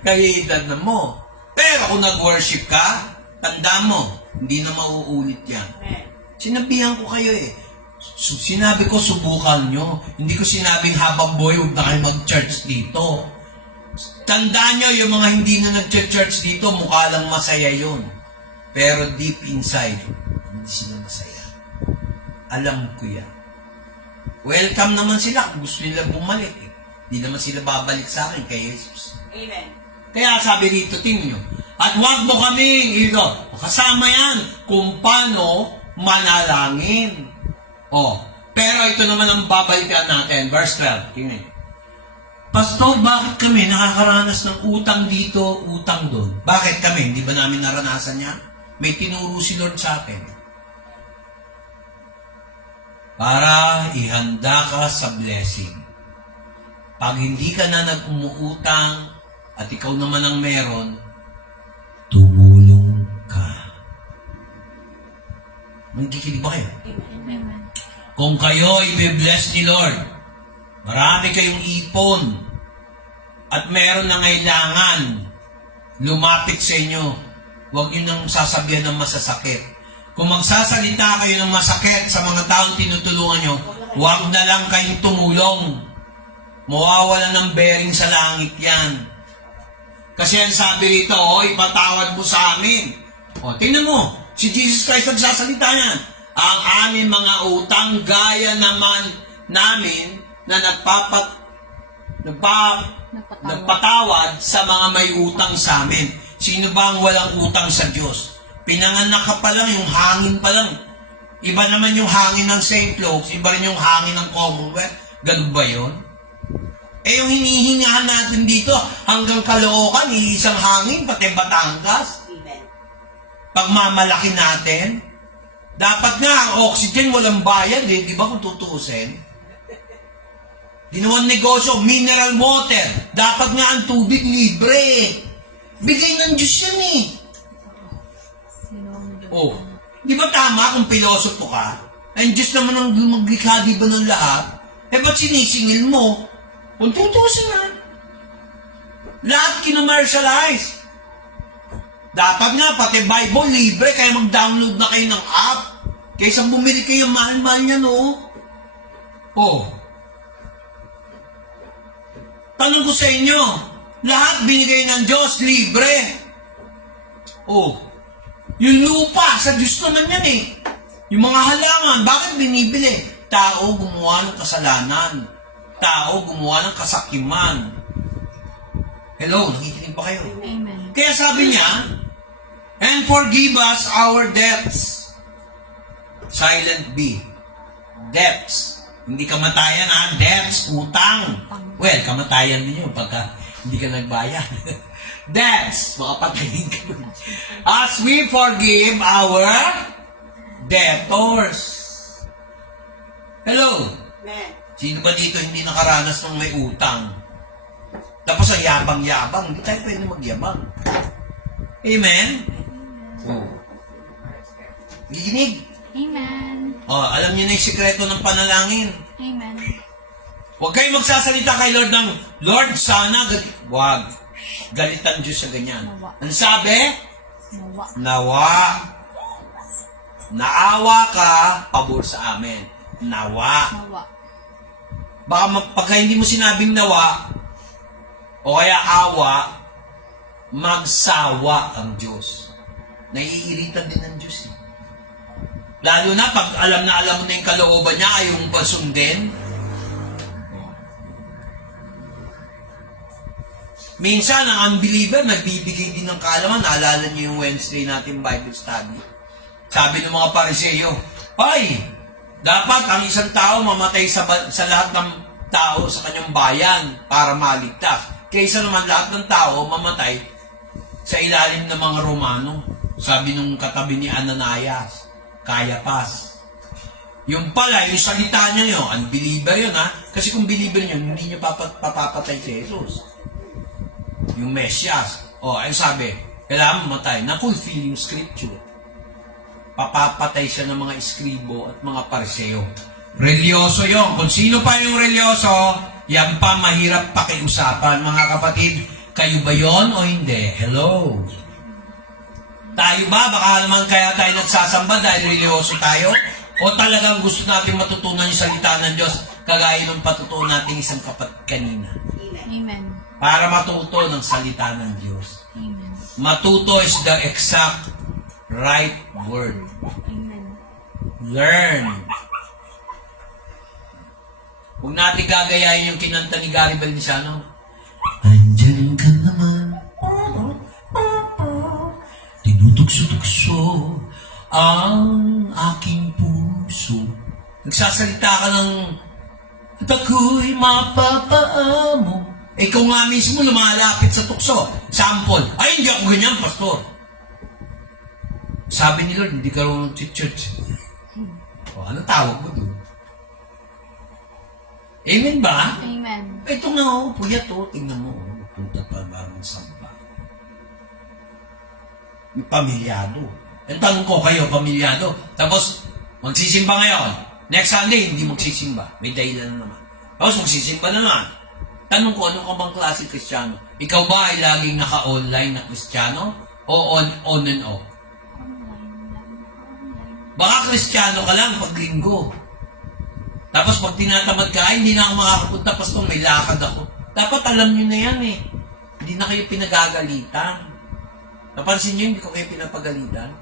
kahihidan na mo. Pero kung nag-worship ka, tanda mo, hindi na mauulit yan. Sinabihan ko kayo eh. Sinabi ko, subukan nyo. Hindi ko sinabing habang boy, huwag na kayo mag-church dito. Tandaan nyo, yung mga hindi na nag-church dito, mukha lang masaya yun. Pero deep inside, hindi sila masaya. Alam ko yan. Welcome naman sila kung gusto nila bumalik. Eh. Hindi naman sila babalik sa akin kay Jesus. Amen. Kaya sabi rito, tingin nyo, at huwag mo kaming kasama yan kung paano manalangin. Pero ito naman ang babalikan natin. Verse 12, tingin. Pastor, bakit kami nakakaranas ng utang dito, utang doon? Bakit kami? Hindi ba namin naranasan yan? May tinuro si Lord sa atin. Para ihanda ka sa blessing. Pag hindi ka na nag-umuutang at ikaw naman ang meron, tumulong ka. Magkikinig ba kayo? Kung kayo i-bless ni Lord, marami kayong ipon at meron na kailangan lumapit sa inyo, huwag nyo nang sasabihan ng masasakit. Kung magsasalita kayo ng masakit sa mga taong tinutulungan nyo, huwag na lang kayong tumulong. Mawawala ng bearing sa langit yan. Kasi ang sabi rito, ipatawad mo sa amin. Tingnan mo, si Jesus Christ nagsasalita yan. Ang aming mga utang gaya naman namin na nagpatawad sa mga may utang sa amin. Sino ba ang walang utang sa Diyos? Pinanganak ka pa lang, yung hangin pa lang. Iba naman yung hangin ng St. Luke's, iba rin yung hangin ng Commonwealth. Ganun ba yun? Yung hinihingahan natin dito, hanggang Caloocan, isang hangin, pati Batangas. Amen. Pagmamalaki natin, dapat nga, ang oxygen walang bayad eh. Di ba kung tutuusin? Ginawang negosyo, mineral water. Dapat nga ang tubig libre. Bigay ng Diyos yan eh. Di ba tama kung pilosopo ka? Ang Diyos naman ang maglikha, di ba ng lahat? Ba't sinisingil mo? Kung tutuusin na. Lahat kinomercialize. Dapat nga, pati Bible libre, kaya mag-download na kayo ng app. Kaysa bumili kayo mahal-mahal niya, no? Tanong ko sa inyo, lahat binigay ng Diyos, libre. Yung lupa, sa Diyos naman yan eh. Yung mga halaman, bakit binibili? Tao gumawa ng kasalanan. Tao gumawa ng kasakiman. Hello, nakikinig pa kayo? Amen. Kaya sabi niya, and forgive us our debts. Silent B. Debts. Hindi kamatayan ha, debts, utang. Well, kamatayan din yun pagka hindi ka nagbayad. Debts, makapatayin ka. As we forgive our debtors. Hello? Amen. Sino ba dito hindi nakaranas ng may utang? Tapos ang yabang-yabang, hindi tayo pwede magyabang. Amen? Giginig. Amen. Alam niyo na yung sikreto ng panalangin. Amen. Huwag kayong magsasalita kay Lord ng, Lord, sana, wag. Galitan Diyos sa ganyan. Nawa. Ang sabi? Nawa. Nawa. Naawa ka, pabor sa amin. Nawa. Nawa. Baka pagka hindi mo sinabing nawa, o kaya awa, magsawa ang Diyos. Naiirita din ng Diyos. Lalo na pag alam mo na yung kalooban niya, ayaw mong pasundin. Minsan, ang unbeliever, nagbibigay din ng kaalaman. Naalala niyo yung Wednesday natin Bible study. Sabi ng mga Pariseo, ay, dapat ang isang tao mamatay sa lahat ng tao sa kanyang bayan para maligtas. Kaysa naman lahat ng tao mamatay sa ilalim ng mga Romano. Sabi nung katabi ni Ananias, Caiaphas. Yung pala, yung salita niya yun, unbeliever yun ha. Kasi kung believer yun, hindi niya papapatay si Jesus. Yung Mesias. Ayun sabi, kailangan mamatay. Na-fulfill yung scripture. Papapatay siya ng mga eskribo at mga pariseo. Relyoso yun. Kung sino pa yung relyoso, yan pa mahirap pakiusapan. Mga kapatid, kayo ba yon o hindi? Hello? Tayo ba? Baka naman kaya tayo nagsasamba dahil relyoso tayo? O talagang gusto natin matutunan yung salita ng Diyos kagaya ng patutunan natin isang kapatid kanina? Amen. Para matuto ng salita ng Diyos. Amen. Matuto is the exact right word. Amen. Learn. Huwag natin gagayahin yung kinanta ni Gary Valenciano. Andiyan ka naman. Tinutugso-tugso ang aking puso. Nagsasalita ka ng at ako'y mapapaamo. Ikaw nga mismo lumalapit sa tukso. Sample. Ay, hindi ako ganyan, pastor. Sabi ni Lord, hindi ka rin church. Anong tawag mo doon? Amen ba? Amen. Ito nga, puyat tingnan mo. Punta pa ba ng samba? Yung pamilyado. Ang tanong ko kayo, pamilyado. Tapos, magsisimba ngayon. Next Sunday, hindi magsisimba. May dahilan na naman. Tapos, magsisimba na naman. Tanong ko, ano ka bang klase Kristiyano? Ikaw ba ay laging naka-online na Kristiyano? O on and off? Baka Kristiyano ka lang pag linggo. Tapos pag tinatamad ka, hindi na ako makakapunta, pastor, may lakad ako. Dapat alam nyo na yan eh. Hindi na kayo pinagagalitan. Napansin nyo, hindi ko kayo pinapagalitan.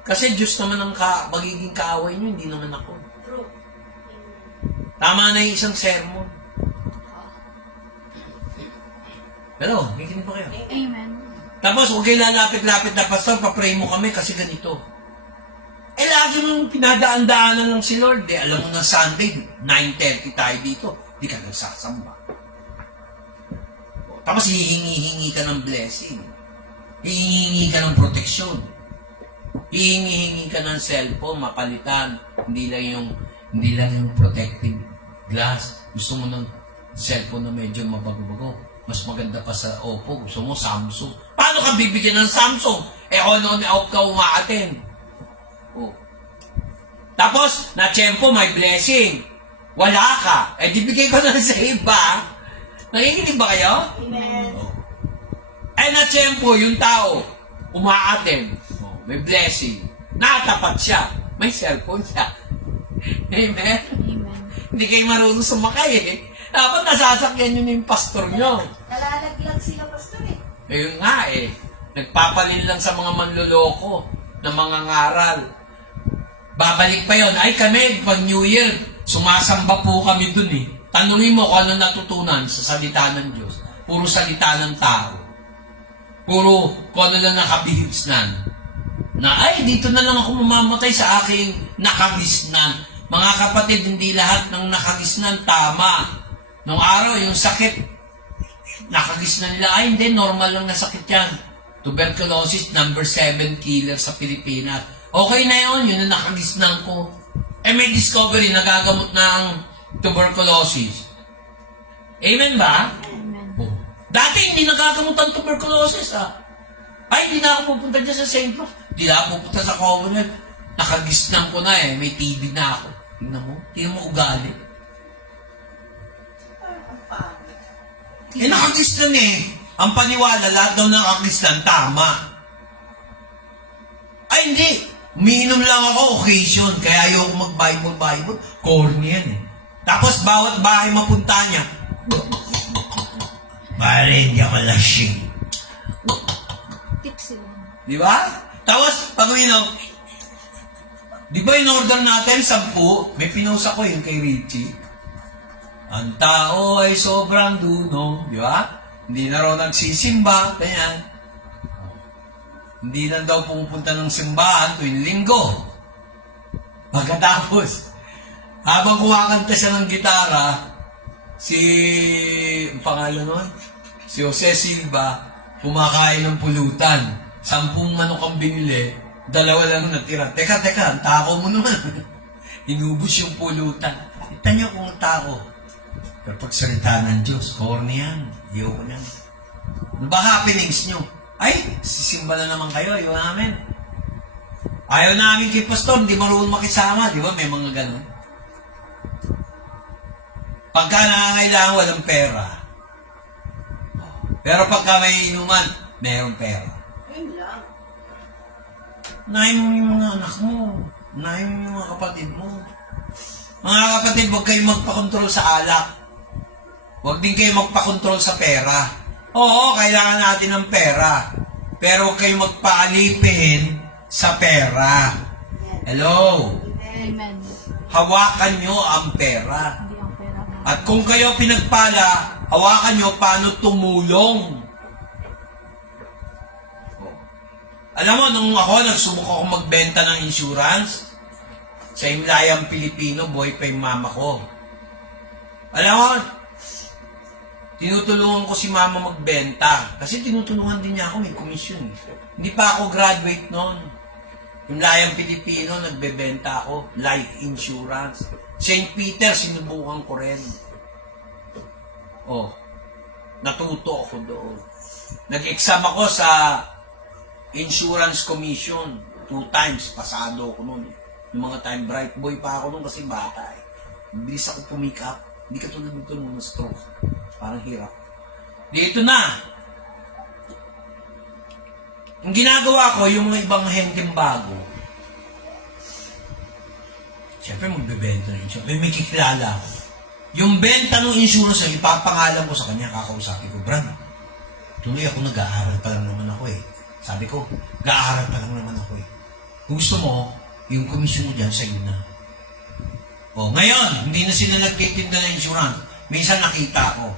Kasi Diyos naman ang magiging kaaway nyo, hindi naman ako. Tama na yung isang sermon. Pero, nakikinig pa kayo. Amen. Tapos, huwag kayo lalapit-lapit na, pastor, papray mo kami kasi ganito. Lagi mong pinadaan-daanan ng si Lord. Alam mo na Sunday, 9:30 tayo dito. Di ka nagsasamba. Tapos hihingi-hingi ka ng blessing. Hihingi ka ng proteksyon. Hihingi-hingi ka ng cellphone, mapalitan. Hindi lang yung protective glass. Gusto mo ng cellphone na medyo mabago-bago. Mas maganda pa sa Oppo. Gusto mo Samsung. Paano ka bibigyan ng Samsung? On off ka umaaten. Tapos, na-tsempo, may blessing. Wala ka. Di bigay ko na sa iba. Nakikinig ba kayo? Amen. Na-tsempo, yung tao, umaaten. May blessing. Natapat siya. May cellphone siya. Amen? Amen. Hindi kayo marunong sumakay eh. Dapat nasasakyan nyo na yung pastor nyo. Nalalaglag sila, pastor eh. Ayun nga eh. Nagpapalil lang sa mga manloloko na mga ngaral. Babalik pa yon. Ay kami, pag New Year, sumasamba po kami dun eh. Tanungin mo kung ano natutunan sa salita ng Diyos. Puro salita ng tao. Puro kung ano lang nakabihisnan. Na ay, dito na lang ako mamamatay sa aking nakagisnan. Mga kapatid, hindi lahat ng nakagisnan tama. Nung araw, yung sakit, nakagisnan nila, ay hindi, normal lang na sakit yan. Tuberculosis, number 7 killer sa Pilipinas. Okay na yun ang nakagisnan ko. May discovery, nagagamot ng tuberculosis. Amen ba? Amen. Dati hindi nagagamot ang tuberculosis Ay, hindi na ako pupunta dyan sa St. Croix. Hindi na ako pupunta sa Covenant. Nakagisnan ko na may TB na ako. Tingnan mo ugali. Nakagisnan Ang paniwala, lahat daw nakagisnan, tama. Ay, hindi. Umiinom lang ako occasion, kaya ayoko mag-Bible. Corny yan Tapos, bawat bahay mapunta niya, pare, hindi ako lasing. Tips sila. Di ba? Tapos, pag uminom, di ba in-order natin 10? May pinusa ko yun kay Richie. Ang tao ay sobrang dunong, di ba? Hindi na raw nagsisimba, ganyan. Hindi na daw pumupunta ng simbahan tuwing linggo. Pagkatapos, habang kumakanta siya ng gitara, ang pangalan nun? Si Jose Silva, kumakain ng pulutan. 10 manok ang binili, 2 lang natira. Teka, ang tako mo naman. Inubos yung pulutan. Kita niyo kung ang tako. Pero pag salita ng Diyos, corny yan. Ayoko yan. Ano ba happenings nyo? Ay, sisimba na naman kayo. Ayaw namin. Ayaw namin kay Pastor. Hindi marunong makisama. Di ba? May mga ganun. Pagka nangangailangan, walang pera. Pero pagka may inuman, mayroong pera. Ayun lang. Unahin mo yung mga anak mo. Unahin mo yung mga kapatid mo. Mga kapatid, huwag kayong magpakontrol sa alak. Huwag din kayong magpakontrol sa pera. Oo, kailangan natin ng pera. Pero huwag kayong magpaalipin sa pera. Hello? Amen. Hawakan nyo ang pera. Hindi ang pera. At kung kayo pinagpala, hawakan nyo paano tumulong. Alam mo, nung nagsubok ako magbenta ng insurance, sa Himlayang Pilipino, buhay pa yung mama ko. Alam mo, tinutulungan ko si mama magbenta. Kasi tinutulungan din niya ako, may komisyon. Hindi pa ako graduate noon. Himlayang Pilipino, nagbebenta ako. Life insurance. St. Peter, sinubukan ko rin. Natuto ako doon. Nag-exam ako sa Insurance Commission. 2 times, pasado ako noon. Yung mga time, bright boy pa ako noon kasi bata eh. Bilis ako pumikap. Hindi ka tulad nito nung stroke. Parang hirap. Dito na. Ang ginagawa ko, yung mga ibang henteng bago. Siyempre, magbebenta ng insurance. May kikilala ako. Yung benta ng insurance, ipapangalan ko sa kanya, kakausapin ko, Brad, tuloy ako nag-aaral pa lang naman ako eh. Sabi ko, nag-aaral pa lang naman ako eh. Kung gusto mo, yung komisyon mo dyan, sa'yo na. Ngayon, hindi na sila nagtitinda ng insurance. Minsan nakita ko,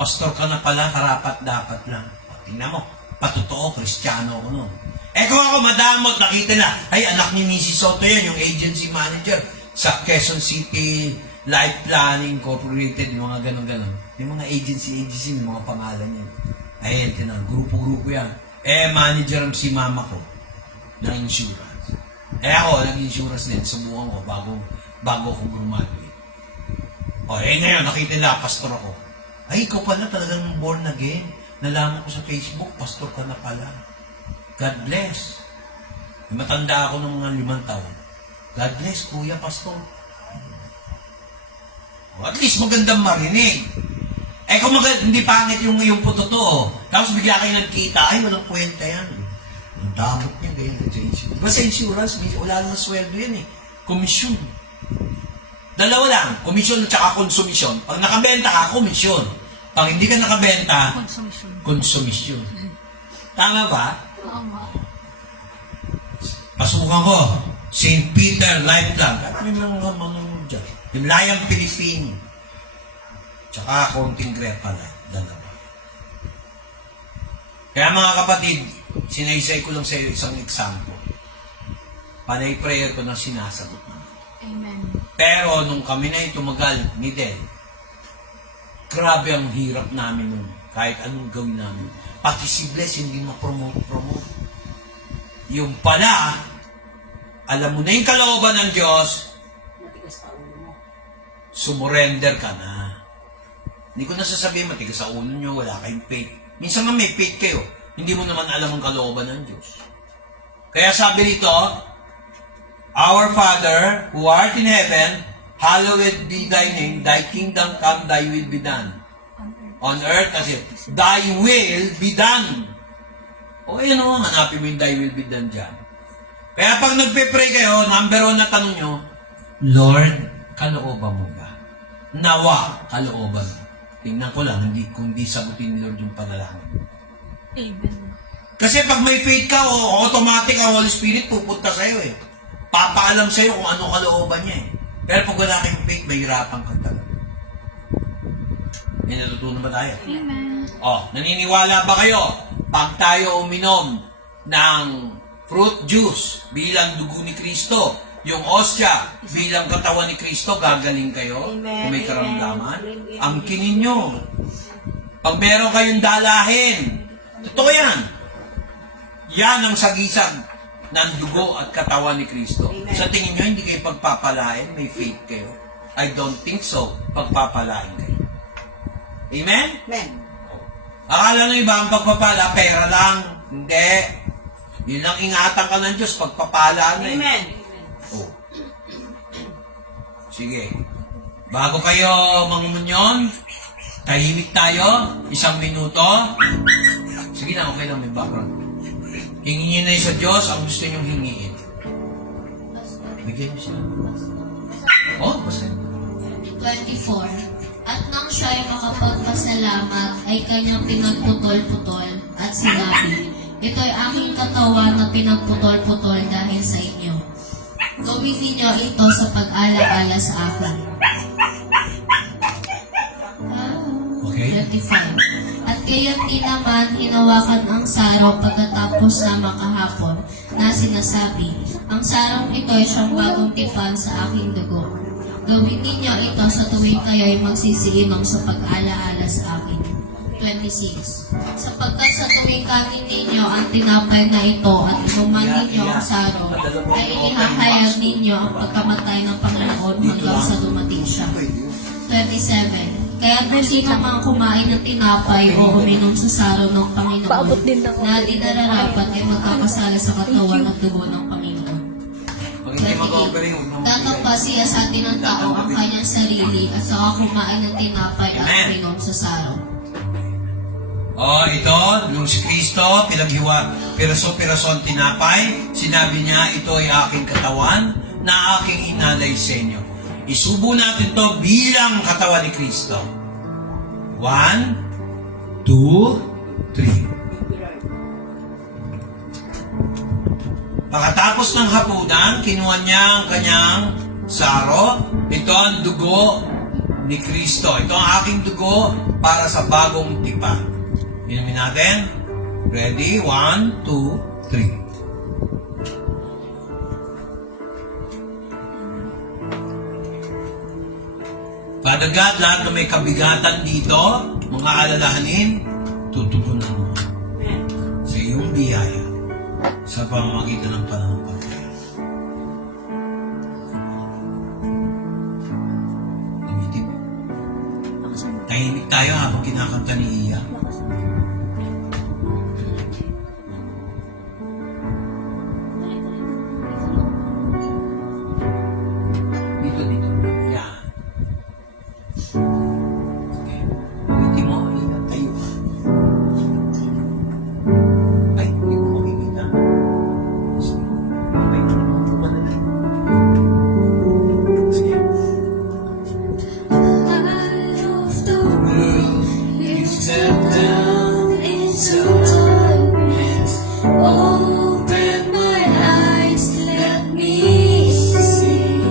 pastor ka na pala, karapat dapat lang. Tingnan mo, patotoo, Kristiyano ako noon. Kung ako madamot, nakita na, ay anak ni Mrs. Soto yan, yung agency manager sa Quezon City Life Planning Incorporated, yung mga ganon-ganon. Yung mga agency, may mga pangalan yan. Ayan, grupo-grupo yan. Manager si mama ko ng insurance. Ako, nag-insurance din, subukan ko bago ako graduate. Ngayon, nakita nila, pastor ako. Ay, ikaw pala talagang born again. Nalaman ko sa Facebook, pastor ka na pala. God bless. Matanda ako ng mga 5 taon. God bless, kuya, pastor. At least magandang marinig. Kung hindi pangit yung po totoo, tapos bigla kayo nagkita, ay, walang kwenta yan. Ang damot niya, ganyan. Diba sa insurance, wala naman sweldo yan eh. Komisyon. 2 lang, komisyon at saka konsumisyon. Pag nakabenta ka, komisyon. Pag hindi ka nakabenta, konsumisyon. Tama ba? Pasukan ko, St. Peter Life Plan. At may mga dyan. Himlayang Pilipino. Tsaka konting Grepa lang. 2. Kaya mga kapatid, sinaysay ko lang sa iyo isang example. Panay prayer ko na sinasagot na. Amen. Pero nung kami na tumagal ni Del, grabe ang hirap namin nun. Kahit anong gawin namin. Pati si Bless, hindi ma-promote. Yung pala, alam mo na yung kalooban ng Diyos, Matigas pa ulo mo. sumurrender ka na. Hindi ko na sasabihin, matigas sa ulo nyo, wala kayong faith. Minsan nga may faith kayo, hindi mo naman alam ang kalooban ng Diyos. Kaya sabi nito, Our Father, who art in heaven, hallowed be thy name, thy kingdom come, thy will be done. On earth, kasi, thy will be done. Ayun o, hanapin mo yung thy will be done dyan. Kaya pag nagpe-pray kayo, number 1 na tanong nyo, Lord, kalooban mo ba? Nawa, kalooban mo. Tingnan ko lang, kundi sagutin ni Lord yung panalangin. Amen. Kasi pag may faith ka, automatic ang Holy Spirit pupunta sa'yo eh. Papaalam sa'yo kung ano kalooban niya eh. Pero pag wala kayong faith, mahirapan ka talaga. May natutunan ba tayo? Amen. Naniniwala ba kayo? Pag tayo uminom ng fruit juice bilang dugo ni Kristo, yung osya bilang katawan ni Kristo, gagaling kayo kung may karamdaman. Angkinin nyo. Pag meron kayong dalahin, totoo yan. Yan ang sagisag ng dugo at katawan ni Kristo. Sa tingin nyo, hindi kayo pagpapalain, may faith kayo. I don't think so. Pagpapalain kayo. Amen? Amen. Akala nyo iba ang pagpapala, pera lang. Hindi. Yun lang ingatan ka ng Diyos, pagpapala na. Amen. Oh. Sige. Bago kayo mangumunyon, tahimik tayo, 1 minuto. Sige na, okay lang, may background. Hingin nyo na sa Diyos ang gusto nyong hingiin. Bigyan nyo siya. Oh, basta. 24. At nang siya'y makapagpasalamat, ay kanyang pinagputol-putol at sinabi, ito'y aking katawan na pinagputol-putol dahil sa inyo. Gawin ninyo ito sa pag-ala-ala sa akin. Okay. 25. At gayon din naman hinawakan ang saro pagkatapos na makahapon na sinasabi, ang sarong ito ay siyang bagong tipan sa aking dugo. Gawin ninyo ito sa tuwing kayo'y magsisiinom sa pag-ala-ala sa akin. 26. Sapagkat sa tuwing kanin ninyo ang tinapay na ito at inuman ninyo ang saro, ay inihahayag ninyo ang pagkamatay ng Panginoon hanggang sa dumating siya. 27. Kaya kung sino mang kumain ng tinapay o uminom sa saro ng Panginoon na di nararapat ay magkakasala sa katawan at dugo ng Panginoon. Pag hindi mag-offering, huwag naman. Tatangpa siya sa atin ng tao ang kanyang sarili at saka kumain ng tinapay at uminom sa saro. Ito, nung si Kristo, piraso-piraso ang tinapay, sinabi niya, ito ay aking katawan na aking inalay sa inyo. Isubo natin to bilang katawan ni Kristo. 1, 2, 3. Pagkatapos ng hapunan, kinuha niya ang kanyang saro. Ito ang dugo ni Kristo. Ito ang aking dugo para sa bagong tipan. Inumin natin. Ready? 1, 2, 3. Father God, lahat na may kabigatan dito, mga alalahanin, tutugunan mo sa iyong biyaya sa pamamagitan ng pananampalataya. Tumitip. Tahimik tayo habang kinakanta ni Iya. Dito. Yan. Hindi mo, ingat tayo. Ay, hindi ko makikita. Sige. Ay, wala na. Sige. Light of the world, you step down into darkness. Open my eyes, let me see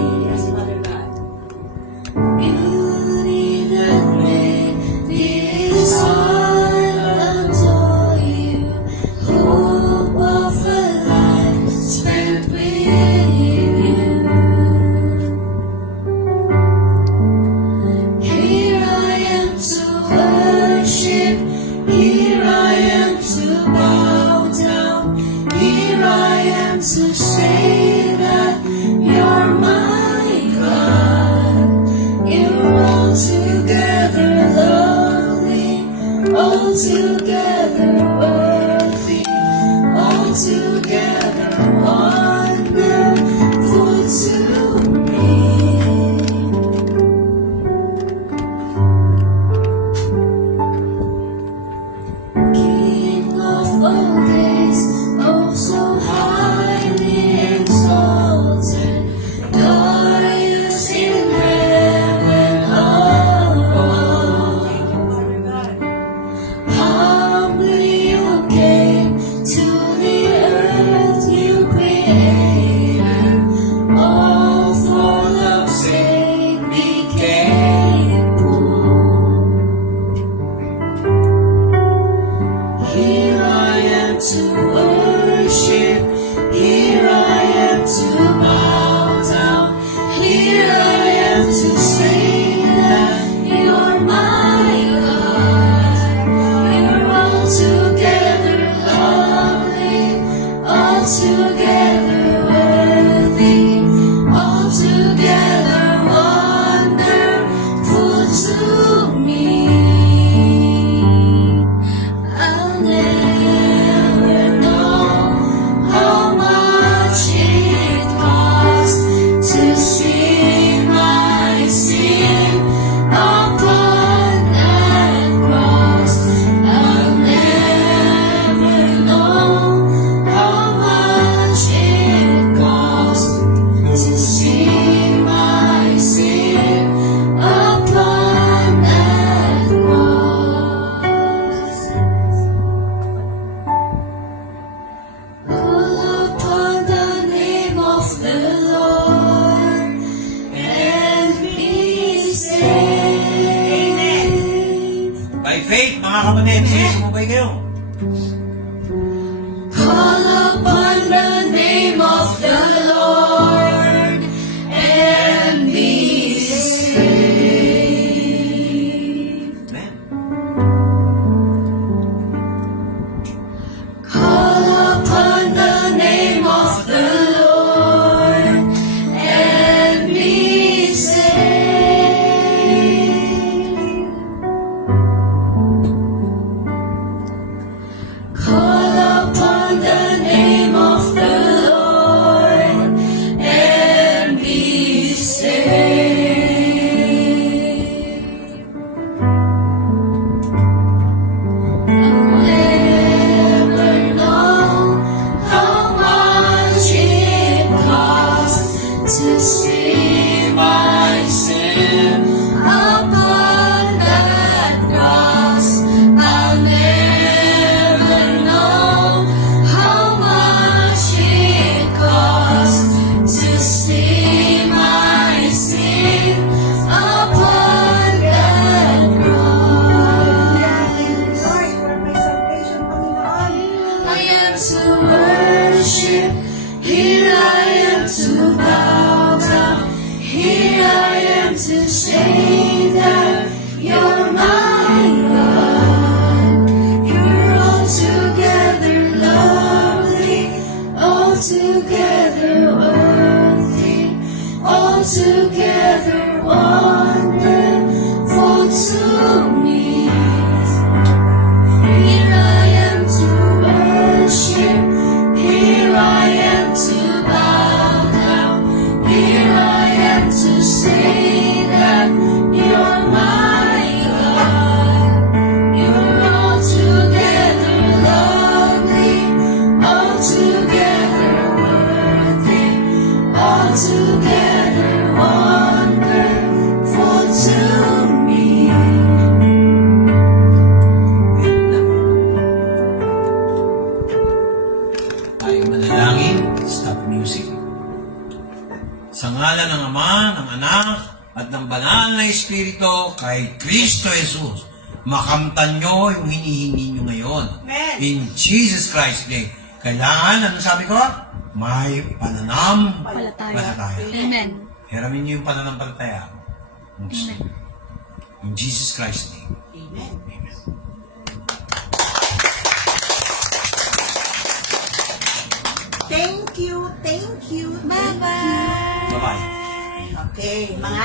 beauty that made this heart adore you. Hope of a life spent with you. Here I am to worship, here I am to bow down, here I am to say that you're my God. You're altogether lovely, altogether worthy, altogether wonderful to me. King of all days, oh so highly exalted, glorious in heaven above. By faith, mga kapatid, sige, sumubay kayo. Call upon the name of the Lord and be saved. Amen. Call upon the name of the Lord and be saved. Call upon the name of the Lord and be saved. I'll never know how much it costs to see my sin upon that cross. I'll never know how much it costs to see my sin upon that cross. Lord, you are my salvation, Panginoon. I am to worship, here I am to bow down, here I am to say that you're my God. You're altogether lovely, altogether worthy, altogether wonderful to me. Here I am to worship, here I am to bow down, here I am to say that you're my God. You're altogether lovely, altogether worthy, altogether wonderful to me. Tayo manalangin. Stop music. Sa ngalan ng Ama, ng Anak, at ng Banal na Espiritu, kay Kristo Jesus, makamtan nyo yung hinihingi nyo ngayon. Amen. In Jesus Christ's name. Kailangan, ano sabi ko? May pananampalataya. Amen. Hiramin nyo yung pananampalataya. In Jesus Christ's name. Amen. Amen. Thank you, thank you. Bye-bye. Bye-bye. Okay, mga